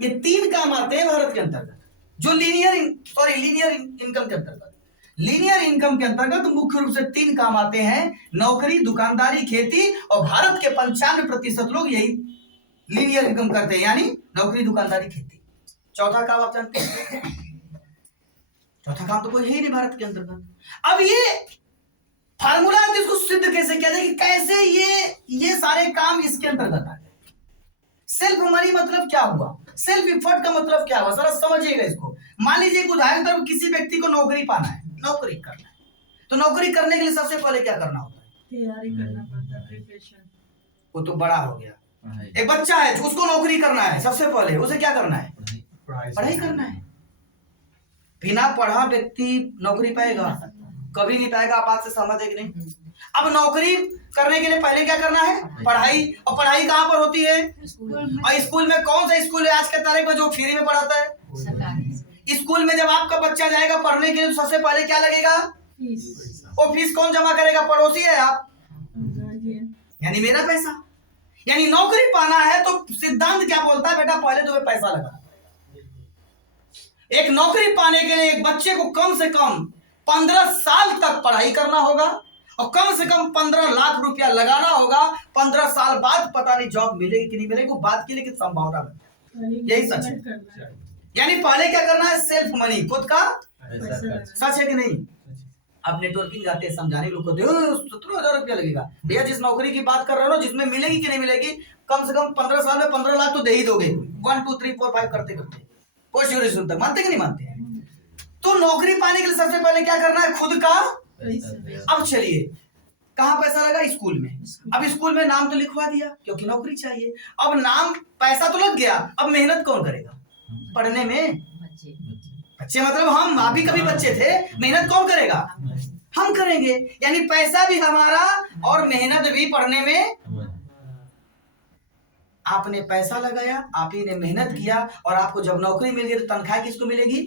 ये 3 काम आते हैं भारत के अंतर्गत, जो लीनियर इनकम के अंतर्गत। लीनियर इनकम के अंतर्गत मुख्य रूप से 3 काम आते हैं, नौकरी, दुकानदारी, खेती। और भारत के 95% लोग यही लीनियर इनकम करते हैं, यानी नौकरी, दुकानदारी, खेती। चौथा काम आप जानते हैं? चौथा काम तो कोई है ही नहीं भारत के अंतर्गत। अब ये फार्मूला इसको सिद्ध कैसे किया जाए कि कैसे ये सारे काम इसके अंतर्गत आ गए। सेल्फ मनी मतलब क्या हुआ, सेल्फ इफर्ट का मतलब क्या हुआ, जरा समझिएगा इसको। मान लीजिए उदाहरण तौर किसी व्यक्ति को नौकरी पाना है, नौकरी करना है, तो नौकरी करने के लिए सबसे पहले क्या करना होता है? तैयारी करना पड़ता है, प्रिपरेशन। वो तो बड़ा हो गया। एक बच्चा है, उसको नौकरी करना है, सबसे पहले उसे क्या करना है? पढ़ाई करना है। बिना पढ़ा व्यक्ति नौकरी पाएगा? कभी नहीं पाएगा। आप बात से सहमत है कि नहीं? अब नौकरी करने के लिए पहले क्या करना है? पढ़ाई। और पढ़ाई कहाँ पर होती है? और स्कूल में कौन सा स्कूल है आज के तारीख में जो फ्री में पढ़ाता है? स्कूल में जब आपका बच्चा जाएगा पढ़ने के लिए तो सबसे पहले क्या लगेगा? वो फीस कौन जमा करेगा? पड़ोसी है आप, यानी मेरा पैसा। यानी नौकरी पाना है तो सिद्धांत क्या बोलता है? बेटा पहले तुम्हें पैसा लगा। एक नौकरी पाने के लिए एक बच्चे को कम से कम 15 साल तक पढ़ाई करना होगा और कम से कम 15 लाख रुपया लगाना होगा। 15 साल बाद पता नहीं जॉब मिलेगी कि नहीं मिलेगी, वो बात की लेकिन संभावना है। यही सच है। यानी पहले क्या करना है? सेल्फ मनी, खुद का। सच है कि नहीं? अब नेटवर्किंग जाते हैं समझाने लोग को, 17,000 रुपया लगेगा। भैया जिस नौकरी की बात कर रहे हो ना, जिसमें मिलेगी कि नहीं मिलेगी, कम से कम 15 साल में 15 लाख तो दे ही दोगे। 1 2 3 4 5 करते करते कोई शुरू तक। मानते कि नहीं मानते हैं? तो नौकरी पाने के लिए सबसे पहले क्या करना है? खुद का। अब चलिए, कहाँ पैसा लगा? स्कूल में। अब स्कूल में नाम तो लिखवा दिया क्योंकि नौकरी चाहिए। अब नाम, पैसा तो लग गया, अब मेहनत कौन करेगा पढ़ने में? बच्चे मतलब हम, आप भी कभी बच्चे थे। मेहनत कौन करेगा? हम करेंगे। यानी पैसा भी हमारा और मेहनत भी पढ़ने में। आपने पैसा लगाया, आप ही ने मेहनत किया और आपको जब नौकरी मिल गई तो तनख्वाह किसको मिलेगी?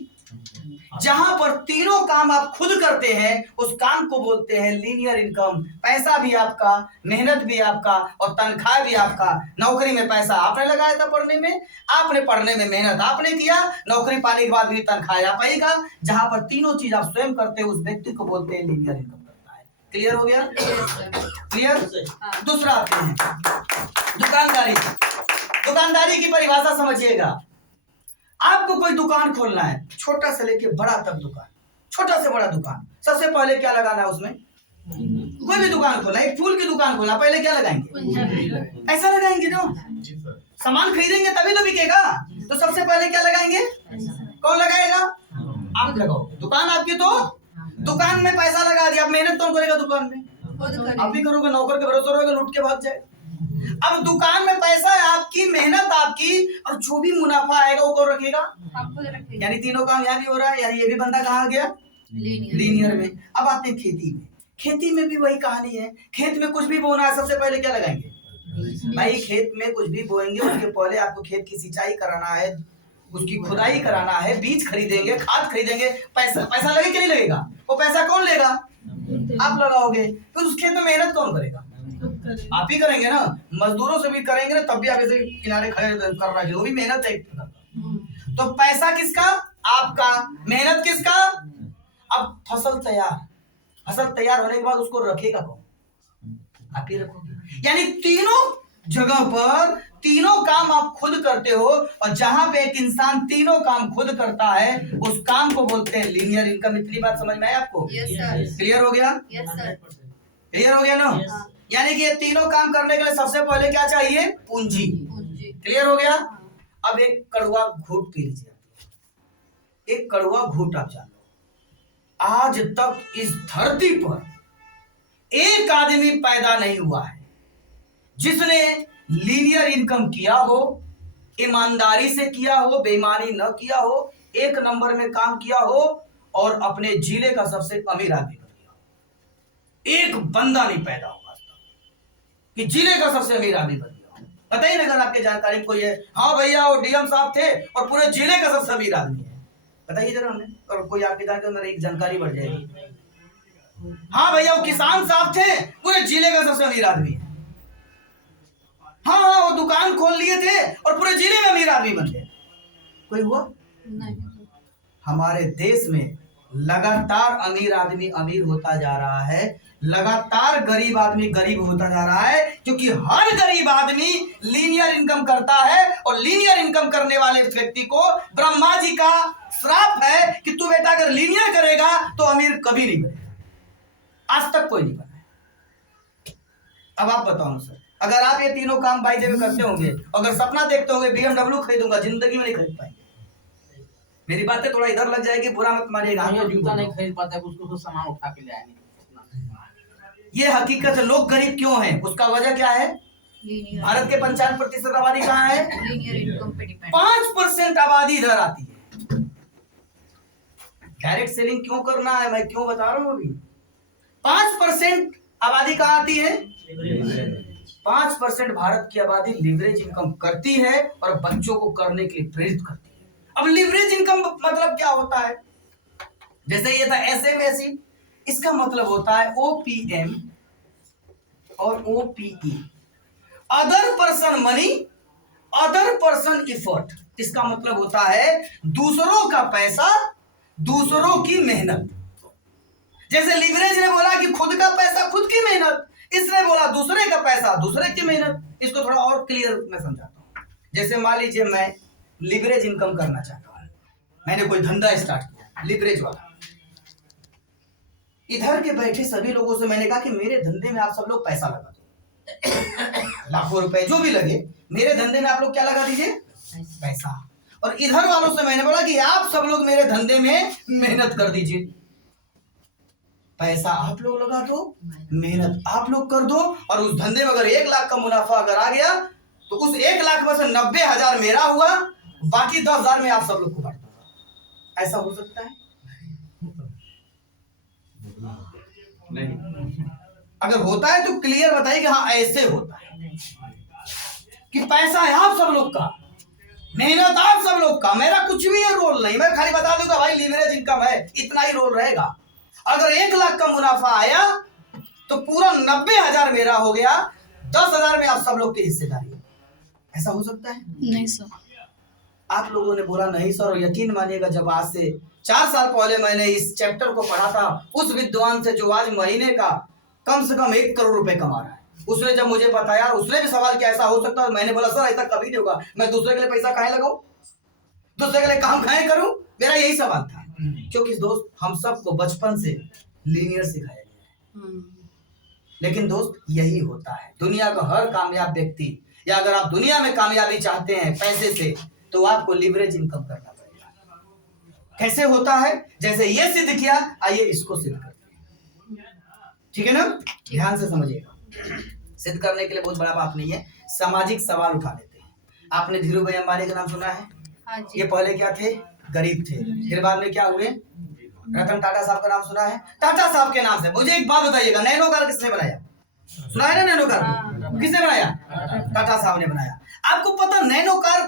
जहां पर तीनों काम आप खुद करते हैं उस काम को बोलते हैं लीनियर इनकम। पैसा भी आपका, मेहनत भी आपका और तनख्वाह भी आपका। नौकरी में पैसा आपने लगाया था पढ़ने में, आपने पढ़ने में मेहनत आपने किया, नौकरी पाने के बाद भी तनख्वाह आप ही का। जहां पर तीनों चीज आप स्वयं करते हैं उस व्यक्ति को बोलते हैं लीनियर इनकम करता है। क्लियर हो गया? क्लियर। दूसरा आते हैं दुकानदारी। दुकानदारी की परिभाषा समझिएगा। आपको कोई दुकान खोलना है, छोटा से लेके बड़ा तक दुकान, छोटा से बड़ा दुकान, सबसे पहले क्या लगाना है उसमें? कोई भी दुकान खोलना, एक फूल की दुकान खोलना, पहले क्या लगाएंगे? पैसा लगाएंगे ना। सामान खरीदेंगे तभी तो बिकेगा, तो सबसे पहले क्या लगाएंगे? कौन लगाएगा? आप लगाओ। दुकान आपकी, तो दुकान में पैसा लगा दिया। अब मेहनत कौन करेगा दुकान में? आप भी करोगे। नौकर के भरोसे रहोगे, लूट के भाग जाए। अब दुकान में पैसा है आपकी, मेहनत आपकी, और जो भी मुनाफा आएगा वो कौन रखेगा? यानी तीनों काम यहाँ भी हो रहा है। यानी ये भी बंदा कहाँ गया? लीनियर में। अब आते हैं खेती में। खेती में भी वही कहानी है। खेत में कुछ भी बोना है, सबसे पहले क्या लगाएंगे? भाई खेत में कुछ भी बोएंगे उसके पहले आपको खेत की सिंचाई कराना है, उसकी खुदाई कराना है, बीज खरीदेंगे, खाद खरीदेंगे। पैसा लगे कि नहीं लगेगा? वो पैसा कौन लेगा? आप लगाओगे। फिर उस खेत में मेहनत कौन करेगा? आप ही करेंगे ना। मजदूरों से भी करेंगे ना, तब भी आप ऐसे किनारे खड़े कर रहे हैं, वो भी मेहनत है। तो पैसा किसका? आपका। मेहनत किसका? अब फसल तैयार होने के बाद उसको रखेगा कौन? आप ही रखोगे। यानी तीनों जगह पर तीनों काम आप खुद करते हो, और जहां पे एक इंसान तीनों काम खुद करता है उस काम को बोलते हैं लीनियर इनकम। इतनी बात समझ में आई आपको? क्लियर हो गया? क्लियर हो गया ना? यानी कि ये तीनों काम करने के लिए सबसे पहले क्या चाहिए? पूंजी। क्लियर हो गया? अब एक कड़वा घूंट पी लीजिए। एक कड़वा घूंट आप जान लो, आज तक इस धरती पर एक आदमी पैदा नहीं हुआ है जिसने लीनियर इनकम किया हो, ईमानदारी से किया हो, बेईमानी न किया हो, एक नंबर में काम किया हो और अपने जिले का सबसे अमीर आदमी बन गया। एक बंदा नहीं पैदा हुआ कि जिले का सबसे अमीर आदमी बन गया। पता ही नहीं अगर आपके जानकारी में कोई है? हाँ भैया वो डीएम साहब थे और पूरे जिले का सबसे अमीर आदमी है। बताइए जरा हमें, और कोई आपके अंदर एक जानकारी बढ़ जाएगी। हाँ भैया वो किसान साहब थे, पूरे जिले का सबसे अमीर आदमी है। हाँ वो दुकान खोल लिए थे और पूरे जिले में अमीर आदमी बन गए। कोई हुआ नहीं। हमारे देश में लगातार अमीर आदमी अमीर होता जा रहा है, लगातार गरीब आदमी गरीब होता जा रहा है, क्योंकि हर गरीब आदमी लीनियर इनकम करता है और लीनियर इनकम करने वाले व्यक्ति को ब्रह्मा जी का श्राप है कि तू बेटा अगर लीनियर करेगा तो अमीर कभी नहीं बनेगा। आज तक कोई नहीं बना है। अब आप बताओ सर, अगर आप ये तीनों काम बाई जगह करते होंगे, अगर सपना देखते होंगे BMW खरीदूंगा, जिंदगी में नहीं खरीद पाएंगे। मेरी बातें थोड़ा इधर लग जाएगी, बुरा मत मानिएगा। जूता नहीं खरीद पाता है, उसको सामान उठा के ले आएंगे। ये हकीकत है। लोग गरीब क्यों हैं, उसका वजह क्या है? भारत के 95% आबादी कहाँ है? लीनियर इनकम पे डिपेंड। 5% आबादी इधर आती है। डायरेक्ट सेलिंग क्यों करना है, मैं क्यों बता रहा हूँ अभी। 5% आबादी कहाँ आती है? 5% भारत की आबादी लिवरेज इनकम करती है और बच्चों को करने के लिए प्रेरित करती है। अब लिवरेज इनकम मतलब क्या होता है? जैसे ये था SMSE, इसका मतलब होता है OPM और OPE, other person money, other person effort. इसका मतलब होता है दूसरों का पैसा, दूसरों की मेहनत। जैसे लिवरेज ने बोला कि खुद का पैसा खुद की मेहनत, इसने बोला दूसरे का पैसा दूसरे की मेहनत। इसको थोड़ा और क्लियर मैं समझाता हूं। जैसे मान लीजिए मैं लिवरेज इनकम करना चाहता हूं, मैंने कोई धंधा स्टार्ट किया लिवरेज वाला। इधर के बैठे सभी लोगों से मैंने कहा कि मेरे धंधे में आप सब लोग पैसा लगा दो, लाखों रुपए जो भी लगे, मेरे धंधे में आप लोग क्या लगा दीजिए? पैसा। और इधर वालों से मैंने बोला कि आप सब लोग मेरे धंधे में मेहनत कर दीजिए। पैसा आप लोग लगा दो, मेहनत आप लोग कर दो, और उस धंधे में अगर 1 लाख का मुनाफा अगर आ गया तो उस 1 लाख में से 90,000 मेरा हुआ, बाकी 10,000 में आप सब लोग को बांट दूंगा। ऐसा हो सकता है? नहीं। अगर होता है तो क्लियर बताइए कि हाँ ऐसे होता है कि पैसा है आप सब लोग का, मेहनत आप सब लोग का, मेरा कुछ भी है रोल नहीं। मैं खाली बता दूंगा भाई लीवरेज इनकम है, इतना ही रोल रहेगा। अगर 1 लाख का मुनाफा आया तो पूरा 90,000 मेरा हो गया, 10,000 में आप सब लोग की हिस्सेदारी है। ऐसा हो सकता है? नहीं सर। आप लोगों ने बोला नहीं सर, और यकीन मानिएगा जब आज से 4 साल पहले मैंने इस चैप्टर को पढ़ा था, उस विद्वान से जो आज महीने का कम से कम 1 करोड़ रुपए कमा रहा है, उसने जब मुझे बताया, उसने भी सवाल किया ऐसा हो सकता है? मैंने बोला सर ऐसा कभी नहीं होगा, मैं दूसरे के लिए पैसा काहे लगाऊं, दूसरे के लिए काम काहे करूं? मेरा यही सवाल था। क्योंकि दोस्त हम सबको बचपन से लीनियर सिखाया गया है। लेकिन दोस्त यही होता है, दुनिया का हर कामयाब व्यक्ति, या अगर आप दुनिया में कामयाबी चाहते हैं पैसे से, तो आपको लिवरेज इनकम करना पड़ेगा। कैसे होता है? जैसे ये सिद्ध किया, आइए इसको सिद्ध करते हैं। ठीक है ना? ध्यान से समझिएगा। सिद्ध करने के लिए बहुत बड़ा बात नहीं है, सामाजिक सवाल उठा लेते हैं। आपने धीरू भाई अंबानी का नाम सुना है? हाँ जी। ये पहले क्या थे? गरीब थे, फिर बाद में क्या हुए? रतन टाटा साहब का नाम सुना है? टाटा साहब के नाम से मुझे एक बात बताइएगा, नैनो कार किसने बनाया? सुना है ना नैनो कार? किसने बनाया? टाटा साहब ने बनाया। आपको पता नैनो कार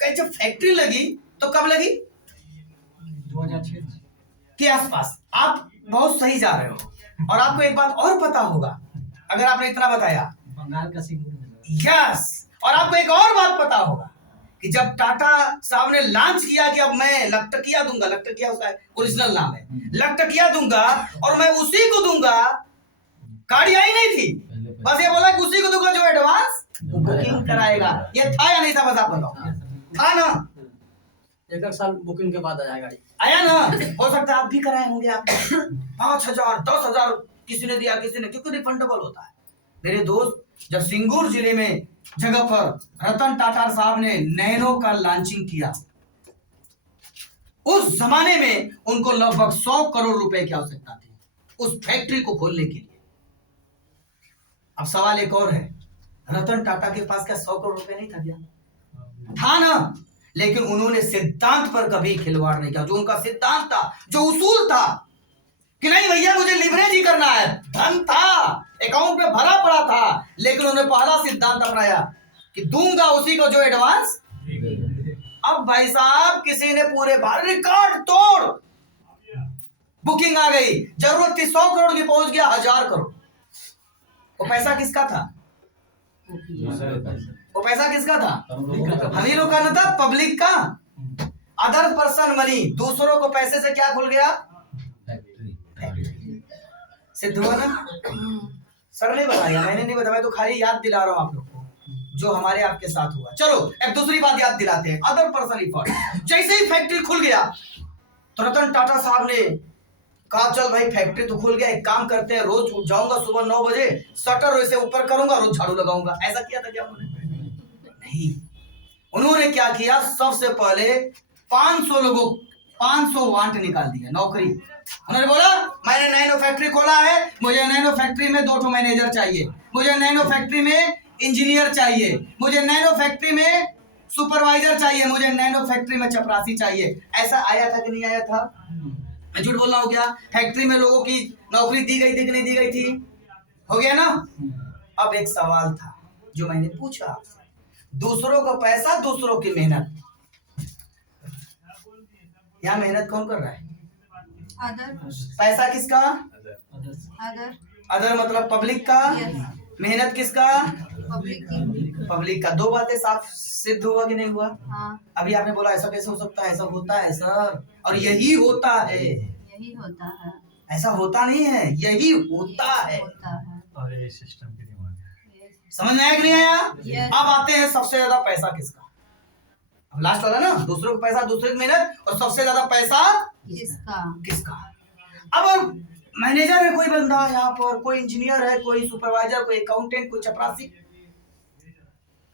का जब फैक्ट्री लगी तो कब लगी? 2006 के आसपास। आप बहुत सही जा रहे हो। और आपको एक बात और पता होगा, अगर आपने इतना बताया, बंगाल का सिंगूर। यस। और आपको एक और बात पता होगा कि जब टाटा साहब ने लॉन्च किया कि अब मैं लखटकिया दूंगा, लखटकिया उसका ओरिजिनल नाम है, लखटकिया दूंगा और मैं उसी को दूंगा, गाड़ी आई नहीं थी, बस ये बोला कि उसी को दूंगा जो एडवांस बुकिंग कराएगा। ये था या नहीं था? बस आप बताओ। था ना? 1 साल बुकिंग के बाद आया गाड़ी। आया ना? हो सकता है आप भी कराए होंगे, आप 5,000 10,000 किसी ने दिया, किसी ने, क्योंकि रिफंडेबल होता है। मेरे दोस्त, जब सिंगूर जिले में जगह पर रतन टाटा साहब ने नैनो का लॉन्चिंग किया, उस जमाने में उनको लगभग 100 करोड़ रुपए की आवश्यकता थी उस फैक्ट्री को खोलने के लिए। अब सवाल एक और है, रतन टाटा के पास क्या 100 करोड़ रुपए नहीं था क्या? था ना? लेकिन उन्होंने सिद्धांत पर कभी खिलवाड़ नहीं किया। जो उनका सिद्धांत था, जो उसूल था कि नहीं भैया मुझे लिवरेज ही करना है, धन था अकाउंट में भरा पड़ा था, लेकिन उन्होंने पहला सिद्धांत अपनाया कि दूंगा उसी को जो एडवांस। अब भाई साहब किसी ने पूरे भारत रिकॉर्ड तोड़ बुकिंग आ गई, जरूरत थी 100 करोड़ की, पहुंच गया 1000 करोड़। वो पैसा किसका था? वो पैसा किसका था? अमीरों का न था, पब्लिक का। अदर पर्सन मनी, दूसरों को पैसे से क्या खुल गया? सिद्ध हुआ ना? सर ने बताया, मैंने नहीं बताया, तो खाली याद दिला रहा हूं आप लोग को जो हमारे आपके साथ हुआ। चलो एक दूसरी बात याद दिलाते हैं, अदर पर्सन इफर्ट। जैसे ही फैक्ट्री खुल गया तो रतन टाटा साहब ने कहा चल भाई फैक्ट्री तो खुल गया, एक काम करते हैं, रोज जाऊंगा सुबह 9 बजे, शटर वैसे ऊपर करूंगा, रोज झाड़ू लगाऊंगा। ऐसा किया था क्या उन्होंने? नहीं। उन्होंने क्या किया, सबसे पहले 500 लोगों 500 वांट निकाल दिया नौकरी। उन्होंने बोला मैंने नैनो फैक्ट्री खोला है, मुझे नैनो फैक्ट्री में 2 मैनेजर चाहिए, मुझे नैनो फैक्ट्री में इंजीनियर चाहिए, मुझे नैनो फैक्ट्री में सुपरवाइजर चाहिए, मुझे नैनो फैक्ट्री में चपरासी चाहिए। ऐसा आया था कि नहीं आया था? मैं झूठ बोल रहा हूँ क्या? फैक्ट्री में लोगों की नौकरी दी गई थी कि नहीं दी गई थी? हो गया ना? अब एक सवाल था जो मैंने पूछा आपसे, दूसरों का पैसा दूसरों की मेहनत, यहाँ मेहनत कौन कर रहा है? अदर। पैसा किसका? अदर। अदर मतलब पब्लिक का। मेहनत किसका? पब्लिक की। पब्लिक का। 2 बातें साफ सिद्ध हुआ कि नहीं हुआ? हाँ। अभी आपने बोला ऐसा कैसे हो सकता है, ऐसा होता है सर, और यही होता है। यही होता है। ऐसा होता नहीं है, यही होता है। होता है। और ये सिस्टम की डिमांड है। समझ में आया कि नहीं आया? Yes. अब आते हैं सबसे ज्यादा पैसा किसका। अब लास्ट वाला ना, दूसरों को पैसा दूसरे की मेहनत, और सबसे ज्यादा पैसा किसका? किसका? अब मैनेजर है कोई बंदा यहाँ पर, कोई इंजीनियर है, कोई सुपरवाइजर, कोई अकाउंटेंट, कोई चपरासी।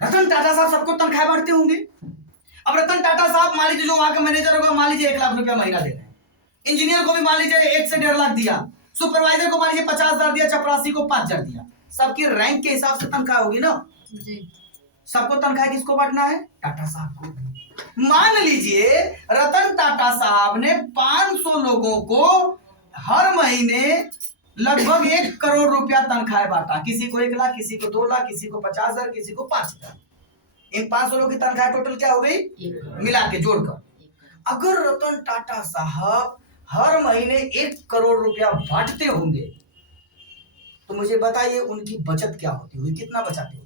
रतन टाटा साहब सबको तनख्वाह बांटते होंगे। अब रतन टाटा साहब मान लीजिए जो वहां का मैनेजर होगा, मान लीजिए 1 लाख रुपया महीना दे रहे हैं, इंजीनियर को भी मान लीजिए 1 से 1.5 लाख दिया, सुपरवाइजर को मान लीजिए 50,000 दिया, चपरासी को 5,000 दिया। सबकी रैंक के हिसाब से तनख्वाह होगी ना? जी। सबको तनख्वाह किसको बांटना है? टाटा साहब को। मान लीजिए रतन टाटा साहब ने 500 लोगों को हर महीने लगभग 1 करोड़ रुपया तनख्वाह बांटा। किसी को 1 लाख, किसी को 2 लाख, किसी को 50,000, किसी को 5,000। इन 500 लोगों की तनख्वाह टोटल क्या हो गई मिला के जोड़कर? अगर रतन टाटा साहब हर महीने 1 करोड़ रुपया बांटते होंगे तो मुझे बताइए उनकी बचत क्या होती होगी, कितना बचाते होंगे?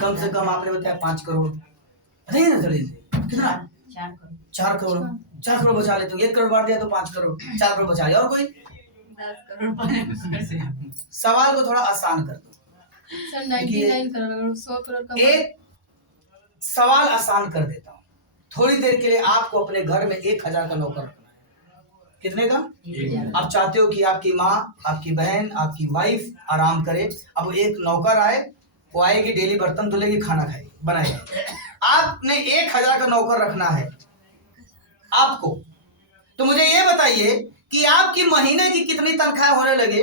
कम से कम आपने बताया 5 करोड़ नहीं ना? चलिए कितना? 4 करोड़। 4 करोड़। 4 करोड़ बचा लेते हो, 1 करोड़ बांट दिया तो 5 करोड़, 4 करोड़ बचा लिया। और कोई 10 करोड़। सवाल को थोड़ा आसान कर दो सर 99 करोड़ 100 करोड़ का एक सवाल आसान कर देता हूँ। थोड़ी देर के लिए आपको अपने घर में 1,000 का नौकर रखना है। कितने का? आप चाहते हो कि आपकी माँ, आपकी बहन, आपकी वाइफ आराम करे। अब एक नौकर आए, वो आएगी, डेली बर्तन धुलेगी, खाना खाएगी, बनाएगी। आपने 1,000 का नौकर रखना है आपको। तो मुझे ये बताइए कि आपकी महीने की कितनी तनख्वाह होने लगे,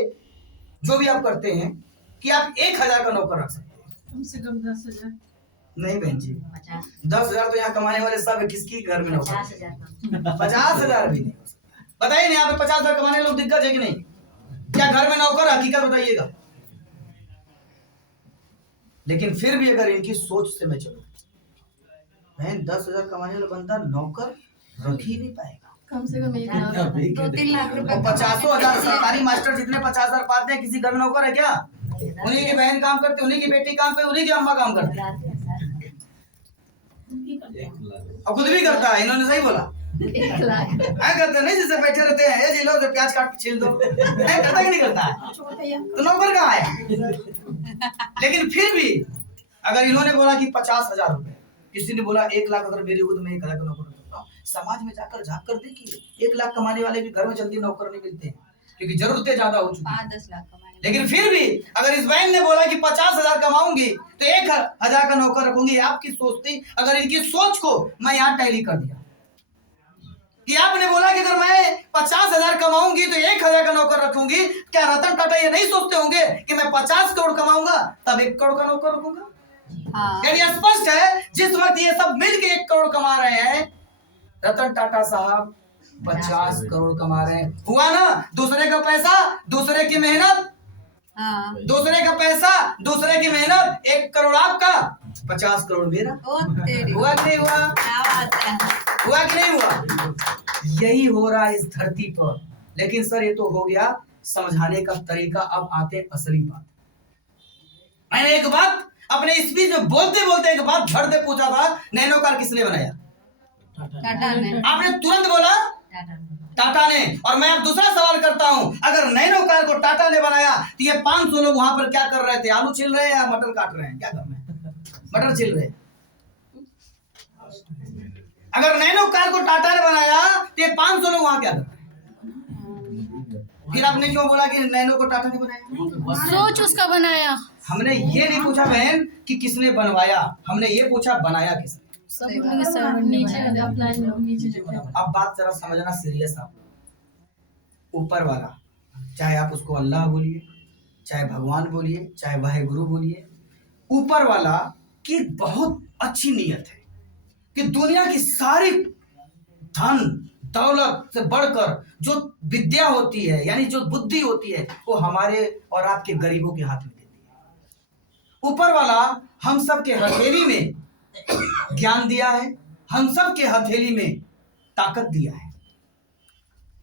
जो भी आप करते हैं, कि आप 1,000 का नौकर रख सकते हैं? कम से कम 10,000। नहीं बहन जी, 10,000 तो यहाँ कमाने वाले सब है, किसकी घर में नौकर? 50,000 भी नहीं हो सकता। बताइए नहीं, यहाँ पे 50,000 कमाने लोग दिक्कत है कि नहीं? क्या घर में नौकर? हकीकत बताइएगा। लेकिन फिर भी अगर इनकी सोच से मैं चलूं, बहन 10,000 कमाने वाला बंदा नौकर रख ही नहीं पाएगा। कम से कम 1 लाख 2-3 लाख रुपए। और 50,000 सरकारी मास्टर जितने 50,000 पाते हैं, किसी घर में नौकर है क्या? उन्हीं की बहन काम करती, उन्हीं की बेटी काम करती, उन्हीं की अम्मा काम करती और खुद भी करता है। इन्होंने सही बोला। 1 लाख करते नहीं, जिससे बैठे रहते हैं, ये लो तो प्याज काट छील दो, करता कि नहीं करता है? तो नौकर कहाँ है? लेकिन फिर भी अगर इन्होंने बोला कि 50,000 रुपए, किसी ने बोला 1 लाख अगर मेरी होगी तो मैं 1,000 का नौकर रखता हूँ। समाज में जाकर झांक कर देखिए, 1 लाख कमाने वाले भी घर में जल्दी नौकर नहीं मिलते हैं, क्योंकि जरूरतें ज्यादा हो चुकी हैं। 5-10 लाख कमाएंगे। लेकिन फिर भी अगर इस बहन ने बोला कि 50,000 कमाऊंगी तो 1,000 का नौकर रखूंगी, आपकी सोच थी। अगर इनकी सोच को मैं यहाँ टैली कर दिया कि आपने बोला कि अगर मैं 50,000 कमाऊंगी तो 1,000 का नौकर रखूंगी, क्या रतन टाटा ये नहीं सोचते होंगे कि मैं 50 करोड़ कमाऊंगा तब 1 करोड़ का नौकर रखूंगा? हाँ। यानी स्पष्ट है, जिस वक्त ये सब मिलके 1 करोड़ कमा रहे हैं, रतन टाटा साहब 50 करोड़ कमा रहे हैं। हुआ ना? दूसरे का पैसा दूसरे की मेहनत, हाँ। दूसरे का पैसा दूसरे की मेहनत। 1 करोड़ आपका, 50 करोड़ मेरा। ओ तेरी। हुआ कि नहीं हुआ? क्या बात है? हुआ कि नहीं हुआ? यही हो रहा है इस धरती पर। लेकिन सर ये तो हो गया समझाने का तरीका, अब आते असली बात। मैंने एक बात अपने स्पीच में बोलते बोलते एक बात झड़ दे पूछा था, नैनो कार किसने बनाया? टाटा ने। आपने तुरंत बोला टाटा ने। और मैं अब दूसरा सवाल करता हूं, अगर नैनो कार को टाटा ने बनाया तो ये 500 लोग वहां पर क्या कर रहे थे? आलू छिल रहे हैं या मटर काट रहे हैं? क्या कर रहे हैं? मटर छिल रहे हैं। अगर नैनो कार को टाटा ने बनाया तो ये 500 लोग वहां क्या कर रहे हैं? फिर आपने क्यों बोला कि नैनो को टाटा ने बनाया? सोच उसका बनाया। हमने ये नहीं पूछा बहन कि किसने बनवाया, हमने ये पूछा बनाया किसने। सब नीचे अपलाइन नीचे जाते हैं। अब बात जरा समझना सीरियस आप। ऊपर वाला, चाहे आप उसको अल्लाह बोलिए, चाहे भगवान बोलिए, चाहे वाहेगुरु बोलिए, ऊपर वाला की बहुत अच्छी नीयत है कि दुनिया की सारी धन दौलत से बढ़कर जो विद्या होती है, यानी जो बुद्धि होती है, वो हमारे और आपके गरीबों के हाथ में देती है। ऊपर वाला हम सब के हथेली में ज्ञान दिया है, हम सब के हथेली में ताकत दिया है।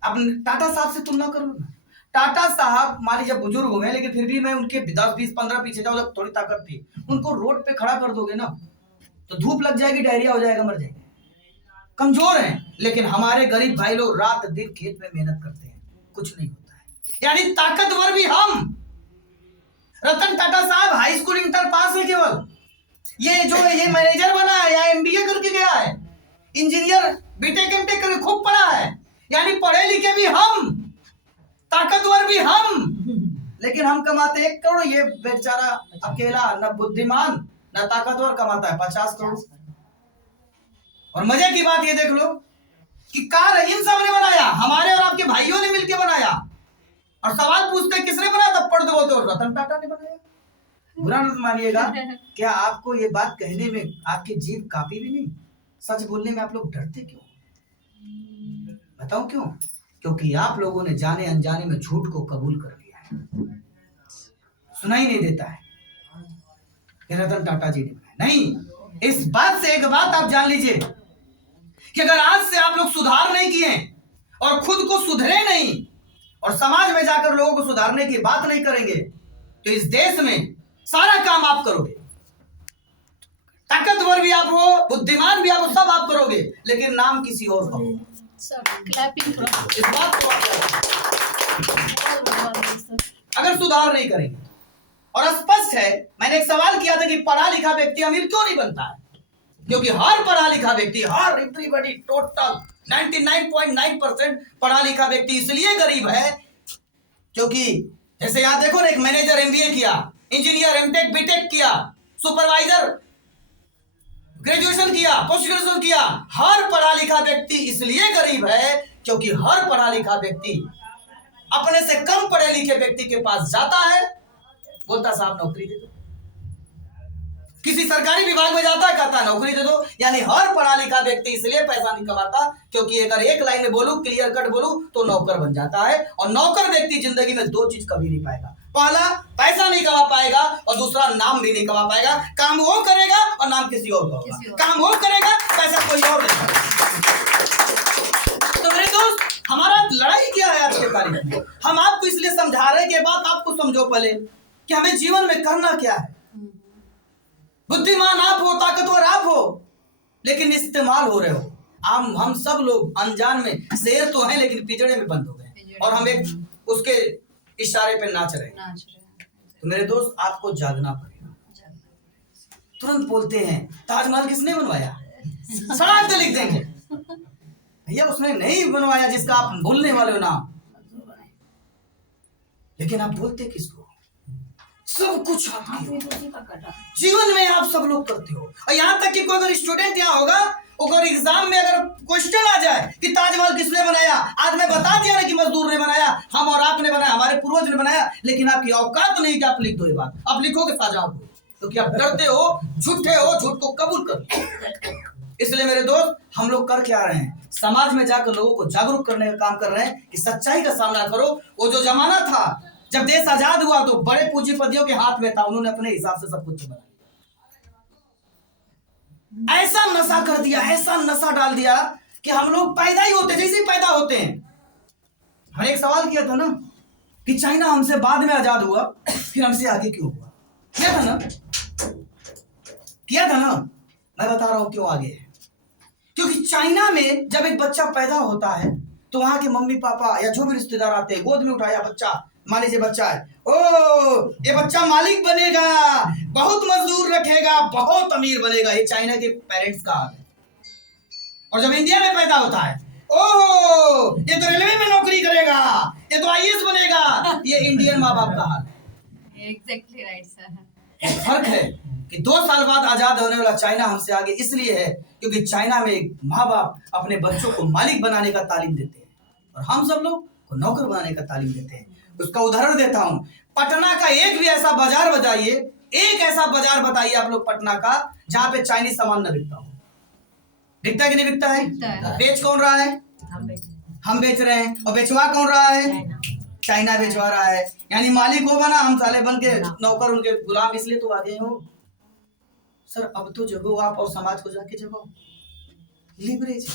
अब टाटा साहब से तुलना कर लो ना। टाटा साहब मान लीजिए बुजुर्ग हुए, लेकिन फिर भी मैं उनके 10, 20, 15 पीछे जाऊं, जब थोड़ी ताकत थी। उनको रोड पे खड़ा कर दोगे ना तो धूप लग जाएगी, डायरिया हो जाएगा, मर जाएंगे। कमजोर हैं, लेकिन हमारे गरीब भाई लोग रात दिन खेत में मेहनत करते हैं, कुछ नहीं होता है। यानी ताकतवर भी हम। रतन टाटा साहब हाई स्कूल इंटर पास है केवल। ये मैनेजर बना है या एमबीए करके गया है, इंजीनियर बीटेक एमटेक करके खूब पढ़ा है। यानी पढ़े लिखे भी हम, ताकतवर भी हम, लेकिन हम कमाते 1 करोड़, ये बेचारा अकेला न बुद्धिमान न ताकतवर कमाता है 50 करोड़। और मजे की बात ये देख लो कि कार इन सब ने बनाया, हमारे और आपके भाइयों ने मिलकर बनाया। और सवाल पूछते किसने बनाया, तब पढ़ दो बोलते और रतन टाटा ने बनाया। बुरा मत मानिएगा, क्या आपको ये बात कहने में आपकी जीभ कांपी भी नहीं? सच बोलने में आप लोग डरते क्यों? बताओ क्यों? क्योंकि आप लोगों ने जाने अनजाने में झूठ को कबूल कर लिया है। सुनाई नहीं देता है कि रतन टाटा जी ने बनाया। नहीं, इस बात से एक बात आप जान लीजिए कि अगर आज से आप लोग सुधार नहीं किए और खुद को सुधरे नहीं और समाज में जाकर लोगों को सुधारने की बात नहीं करेंगे, तो इस देश में सारा काम आप करोगे। ताकतवर भी आप हो, बुद्धिमान भी आप हो, सब आप करोगे, लेकिन नाम किसी और का होगा। क्लैपिंग इस बात को आप याद रखो। अगर सुधार नहीं करेंगे। और स्पष्ट है, मैंने एक सवाल किया था कि पढ़ा लिखा व्यक्ति अमीर क्यों नहीं बनता है? क्योंकि हर पढ़ा लिखा व्यक्ति, हर एवरीबॉडी टोटल 99.9% पढ़ा लिखा व्यक्ति इसलिए गरीब है क्योंकि जैसे यहां देखो ना, एक मैनेजर एमबीए किया, इंजीनियर एमटेक बीटेक किया, सुपरवाइजर ग्रेजुएशन किया, पोस्ट ग्रेजुएशन किया। हर पढ़ा लिखा व्यक्ति इसलिए गरीब है क्योंकि हर पढ़ा लिखा व्यक्ति अपने से कम पढ़े लिखे व्यक्ति के पास जाता है, बोलता साहब नौकरी दे दो। किसी सरकारी विभाग में जाता है, कहता है नौकरी दे दो। यानी हर पढ़ा लिखा व्यक्ति इसलिए पैसा नहीं कमाता क्योंकि अगर एक लाइन में बोलूं, क्लियर कट बोलूं, तो नौकर बन जाता है। और नौकर व्यक्ति जिंदगी में 2 चीज कभी नहीं पाएगा। पहला, पैसा नहीं कमा पाएगा, और दूसरा, नाम भी नहीं कमा पाएगा। काम वो करेगा और नाम किसी और का होगा। काम वो करेगा, पैसा कोई और देगा। तो मेरे दोस्त, हमारा लड़ाई क्या है आज के तारीख में? हम आपको इसलिए समझा रहे हैं कि बात आपको समझो पहले कि हमें जीवन में करना क्या है। बुद्धिमान आप हो, ताकतवर आप हो, लेकिन इस्तेमाल हो रहे हो। हम सब लोग अनजान में शेर तो हैं, लेकिन पिंजड़े में बंद हो गए और हम एक उसके इशारे पे नाच रहे हैं। तो मेरे दोस्त, आपको जागना पड़ेगा। तुरंत बोलते हैं ताजमहल किसने बनवाया, सड़क पे लिख देंगे। भैया उसने नहीं बनवाया जिसका आप भूलने वाले हो नाम, लेकिन आप बोलते किसको? सब कुछ आपकी जीवन में आप सब लोग करते हो। और यहाँ तक कि कोई अगर स्टूडेंट यहाँ होगा, अगर एग्जाम में अगर क्वेश्चन आ जाए कि ताजमहल किसने बनाया, आज मैं बता दिया ना कि मजदूर ने बनाया, हम और आपने बनाया, हमारे पूर्वज ने बनाया, लेकिन आपकी औकात नहीं कि आप लिख दो ये बात। आप लिखोगे साजाब को, क्योंकि आप डरते हो, झूठे हो, झूठ को कबूल कर। इसलिए मेरे दोस्त, हम लोग कर क्या रहे हैं? समाज में जाकर लोगों को जागरूक करने का काम कर रहे हैं कि सच्चाई का सामना करो। वो जो जमाना था जब देश आजाद हुआ तो बड़े पूंजीपतियों के हाथ में था, उन्होंने अपने हिसाब से सब कुछ बना दिया। ऐसा नशा कर दिया, ऐसा नशा डाल दिया कि हम लोग पैदा ही होते जैसे ही पैदा होते हैं। हमने एक सवाल किया था ना कि चाइना हमसे बाद में आजाद हुआ, फिर हमसे आगे क्यों हुआ? क्या था ना, किया था ना, मैं बता रहा हूं क्यों आगे है। क्योंकि चाइना में जब एक बच्चा पैदा होता है तो वहां के मम्मी पापा या जो भी रिश्तेदार आते हैं, गोद में उठाया बच्चा, मान लीजिए बच्चा है, ओ ये बच्चा मालिक बनेगा, बहुत मजदूर रखेगा, बहुत अमीर बनेगा, ये चाइना के पेरेंट्स का हाल है। और जब इंडिया में पैदा होता है, ओह ये तो रेलवे में नौकरी करेगा, ये तो आईएएस बनेगा, ये इंडियन माँ बाप का हाल है। Exactly right sir. फर्क है कि 2 साल बाद आजाद होने वाला चाइना हमसे आगे इसलिए है क्योंकि चाइना में माँ बाप अपने बच्चों को मालिक बनाने का तालीम देते हैं और हम सब लोग को नौकर बनाने का तालीम देते हैं। उसका उदाहरण देता हूं, पटना का एक भी ऐसा बाजार बताइए, एक ऐसा बाजार बताइए आप लोग पटना का जहां पे चाइनीज सामान न बिकता हो। बिकता है कि नहीं बिकता है? बिकता है। बेच कौन रहा है? हम बेच रहे हैं। और बेचवा कौन रहा है? चाइना बेचवा रहा है। यानी मालिक हो बना, हम साले बन के नौकर, उनके गुलाम इसलिए तो आगे हो। सर अब तो जगो आप और समाज को जाके जगो। लिवरेज,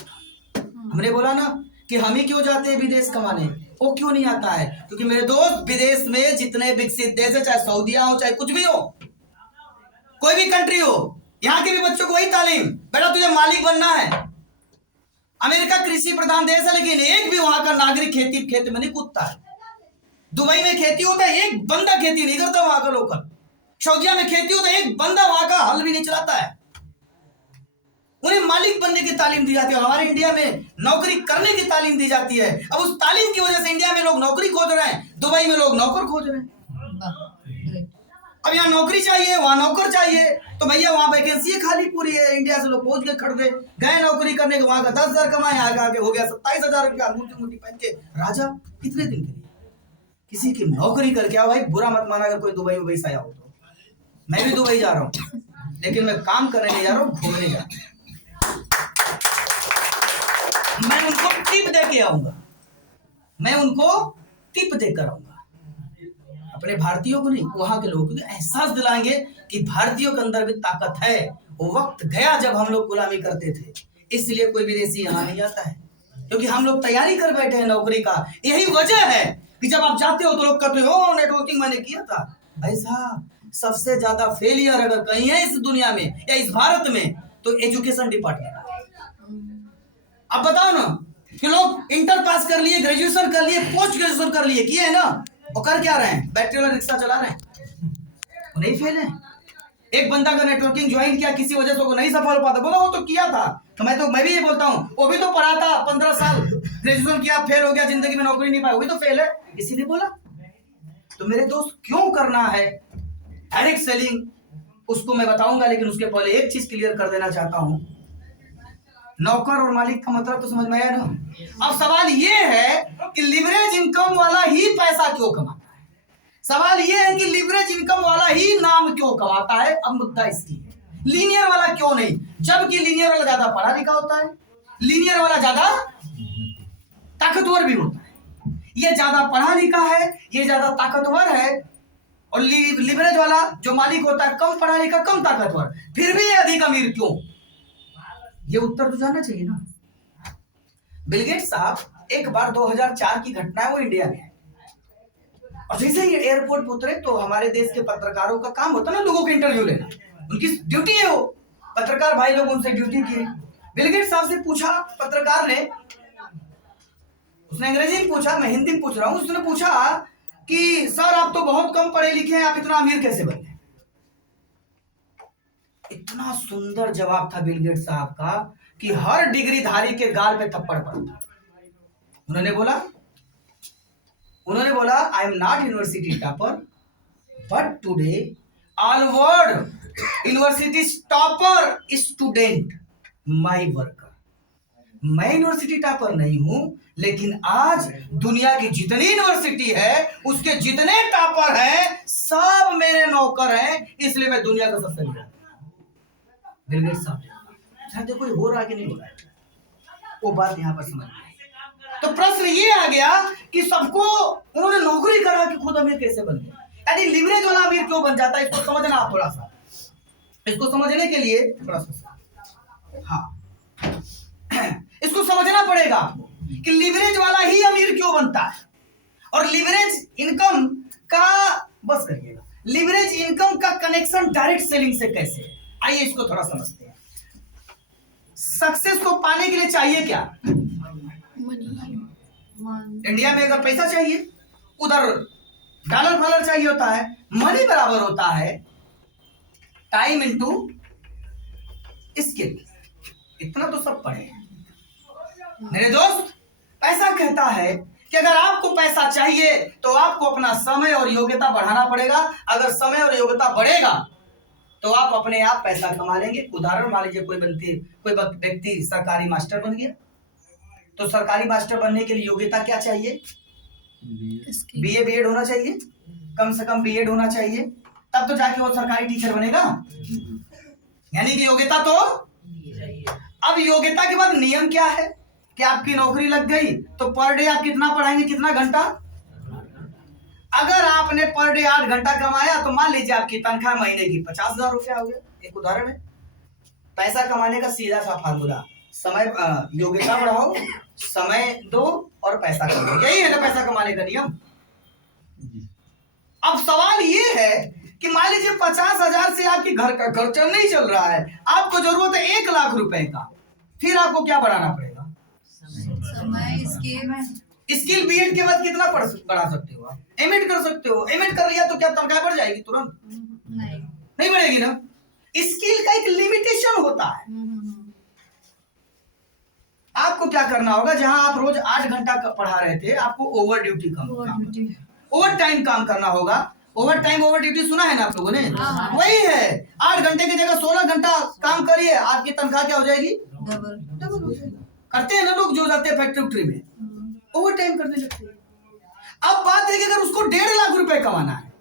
हमने बोला ना कि हम ही क्यों जाते हैं विदेश कमाने, वो क्यों नहीं आता है? क्योंकि मेरे दोस्त विदेश में जितने विकसित देश है, चाहे सऊदीया हो चाहे कुछ भी हो, कोई भी कंट्री हो, यहाँ के भी बच्चों को वही तालीम, बेटा तुझे मालिक बनना है। अमेरिका कृषि प्रधान देश है लेकिन एक भी वहां का नागरिक खेत में नहीं कूदता है। दुबई में खेती होता है, एक बंदा खेती नहीं करता वहां का लोकल। सऊदीया में खेती होता है, एक बंदा वहां का हल भी नहीं चलाता है। उन्हें मालिक बनने की तालीम दी जाती है। हमारे इंडिया में नौकरी करने की तालीम दी जाती है। अब उस तालीम की वजह से इंडिया में लोग नौकरी खोज रहे हैं, दुबई में लोग नौकर खोज रहे हैं। अब यहाँ नौकरी चाहिए, वहां नौकर चाहिए, तो भैया वहां वैकेंसी खाली पूरी है। इंडिया से लोग पहुंच के खड़े गए नौकरी करने के, वहां का 10,000 कमाए, आगे हो गया 27,000 रुपया, मोटी मोटी पहन के राजा। कितने दिन के लिए किसी की नौकरी करके आओ भाई। बुरा मत माना अगर कोई दुबई में वैसा आया हो तो। मैं भी दुबई जा रहा हूँ लेकिन मैं काम करने नहीं जा रहा हूँ, घूमने जा रहा हूँ। मैं उनको टिप दे के आऊंगा, मैं उनको टिप देकर आऊंगा। अपने भारतीयों को नहीं, वहां के लोगों को एहसास दिलाएंगे कि भारतीयों के अंदर भी ताकत है। वो वक्त गया जब हम लोग गुलामी करते थे, इसलिए कोई विदेशी यहाँ नहीं आता है, क्योंकि हम लोग तैयारी कर बैठे हैं नौकरी का। यही वजह है कि जब आप जाते हो तो लोग कहते हो नेटवर्किंग मैंने किया था। भाई साहब, सबसे ज्यादा फेलियर अगर कहीं है इस दुनिया में या इस भारत में तो एजुकेशन डिपार्टमेंट। अब बताओ ना कि लोग इंटर पास कर लिए, ग्रेजुएशन कर लिए, पोस्ट ग्रेजुएशन कर लिए, किए है ना, वो कर क्या रहे हैं? बैटरी वाला रिक्शा चला रहे हैं, वो नहीं फेल है। एक बंदा का नेटवर्किंग ज्वाइन किया, किसी वजह से वो नहीं सफल हो पाता, बोला वो तो किया था। तो मैं भी ये बोलता हूँ, वो भी तो पढ़ा था 15 साल, ग्रेजुएशन किया, फेल हो गया, जिंदगी में नौकरी नहीं पाया, वो भी तो फेल है, इसीलिए बोला। तो मेरे दोस्त क्यों करना है डायरेक्ट सेलिंग, उसको मैं बताऊंगा, लेकिन उसके पहले एक चीज क्लियर कर देना चाहता हूं। नौकर और मालिक का मतलब तो समझ में आया ना। अब सवाल ये है कि लिवरेज इनकम वाला ही पैसा क्यों कमाता है। सवाल ये है कि लिवरेज इनकम वाला ही नाम क्यों कमाता है। अब मुद्दा इसकी है, लीनियर वाला क्यों नहीं, जबकि लीनियर वाला ज्यादा पढ़ा लिखा होता है, लीनियर वाला ज्यादा ताकतवर भी होता है। ये ज्यादा पढ़ा लिखा है, ये ज्यादा ताकतवर है, और लिवरेज वाला जो मालिक होता है कम पढ़ा लिखा, कम ताकतवर, फिर भी ये अधिक अमीर क्यों? ये उत्तर तो जानना चाहिए ना। बिल गेट्स साहब एक बार 2004 की घटना है, वो इंडिया में है, और जैसे ही एयरपोर्ट पे उतरे तो हमारे देश के पत्रकारों का काम होता है ना लोगों के इंटरव्यू लेना, उनकी ड्यूटी है वो। पत्रकार भाई लोग उनसे ड्यूटी किए। बिल गेट्स साहब से पूछा पत्रकार ने, उसने अंग्रेजी में पूछा, मैं हिंदी में पूछ रहा हूँ, उसने पूछा कि सर आप तो बहुत कम पढ़े लिखे हैं, आप इतना अमीर कैसे बन गए? इतना सुंदर जवाब था बिल गेट्स साहब का कि हर डिग्री धारी के गाल पे थप्पड़ पड़ा। उन्होंने बोला I am not university topper but today all world university topper student my worker. मैं यूनिवर्सिटी टॉपर नहीं हूं, लेकिन आज दुनिया की जितनी यूनिवर्सिटी है उसके जितने टॉपर हैं सब मेरे नौकर हैं, इसलिए मैं दुनिया का सबसे बड़ा। बिल गेट्स साहब देखो ये हो रहा है कि नहीं हो रहा है, वो बात यहाँ पर समझ में। तो प्रश्न ये आ गया कि सबको उन्होंने नौकरी करा कि खुद अमीर कैसे बन गए। यानी लिवरेज वाला अमीर क्यों बन जाता है, इसको समझना आप थोड़ा सा। इसको समझने के लिए थोड़ा सा, हाँ इसको समझना पड़ेगा आपको कि लिवरेज वाला ही अमीर क्यों बनता है। और लिवरेज इनकम का, बस करिएगा, लिवरेज इनकम का कनेक्शन डायरेक्ट सेलिंग से कैसे है। आइए इसको थोड़ा समझते हैं। सक्सेस को पाने के लिए चाहिए क्या? इंडिया में अगर पैसा चाहिए, उधर डॉलर फॉलर चाहिए होता है। मनी बराबर होता है टाइम इनटू स्किल। इतना तो सब पढ़े हैं मेरे दोस्त। पैसा कहता है कि अगर आपको पैसा चाहिए तो आपको अपना समय और योग्यता बढ़ाना पड़ेगा। अगर समय और योग्यता बढ़ेगा तो आप अपने आप पैसा कमा लेंगे। उदाहरण मान लीजिए कोई व्यक्ति सरकारी मास्टर बन गया, तो सरकारी मास्टर बनने के लिए योग्यता क्या चाहिए? बीए बीएड होना चाहिए, कम से कम बीएड होना चाहिए, तब तो जाके वो सरकारी टीचर बनेगा। यानी कि योग्यता तो। अब योग्यता के बाद नियम क्या है कि आपकी नौकरी लग गई तो पर डे आप कितना पढ़ाएंगे, कितना घंटा? अगर आपने पर डे 8 घंटा कमाया तो मान लीजिए आपकी तनख्वाह महीने की 50,000 रुपया हो गया। एक उदाहरण है। पैसा कमाने का सीधा सा फार्मूला, समय योग्यता बढ़ाओ, समय दो और पैसा कमाओ। यही है ना पैसा कमाने का नियम। अब सवाल ये है कि मान लीजिए 50,000 से आपकी घर का खर्चा नहीं चल रहा है, आपको जरूरत है 1 लाख रुपए का, फिर आपको क्या बढ़ाना पड़ेगा? समय, स्किल। बीएड के बाद कितना बढ़ा सकते हो आप? एमएड कर सकते हो। एमएड कर लिया तो क्या तनख्वाह बढ़ जाएगी तुरंत? नहीं बढ़ेगी ना। स्किल का एक लिमिटेशन होता है। आपको क्या करना होगा, जहां आप रोज 8 घंटा पढ़ा रहे थे, आपको ओवर ड्यूटी ओवर टाइम काम करना होगा। ओवर टाइम ओवर ड्यूटी सुना है ना आप लोगों ने? वही है। 8 घंटे की जगह 16 घंटा काम करिए, आपकी तनख्वाह क्या हो जाएगी? डबल हो जाएगी। करते हैं ना लोग जो जाते हैं फैक्ट्री में, ओवर टाइम करने लगते हैं। अब बात है कि अगर उसको 1.5 लाख रुपए कमाना है,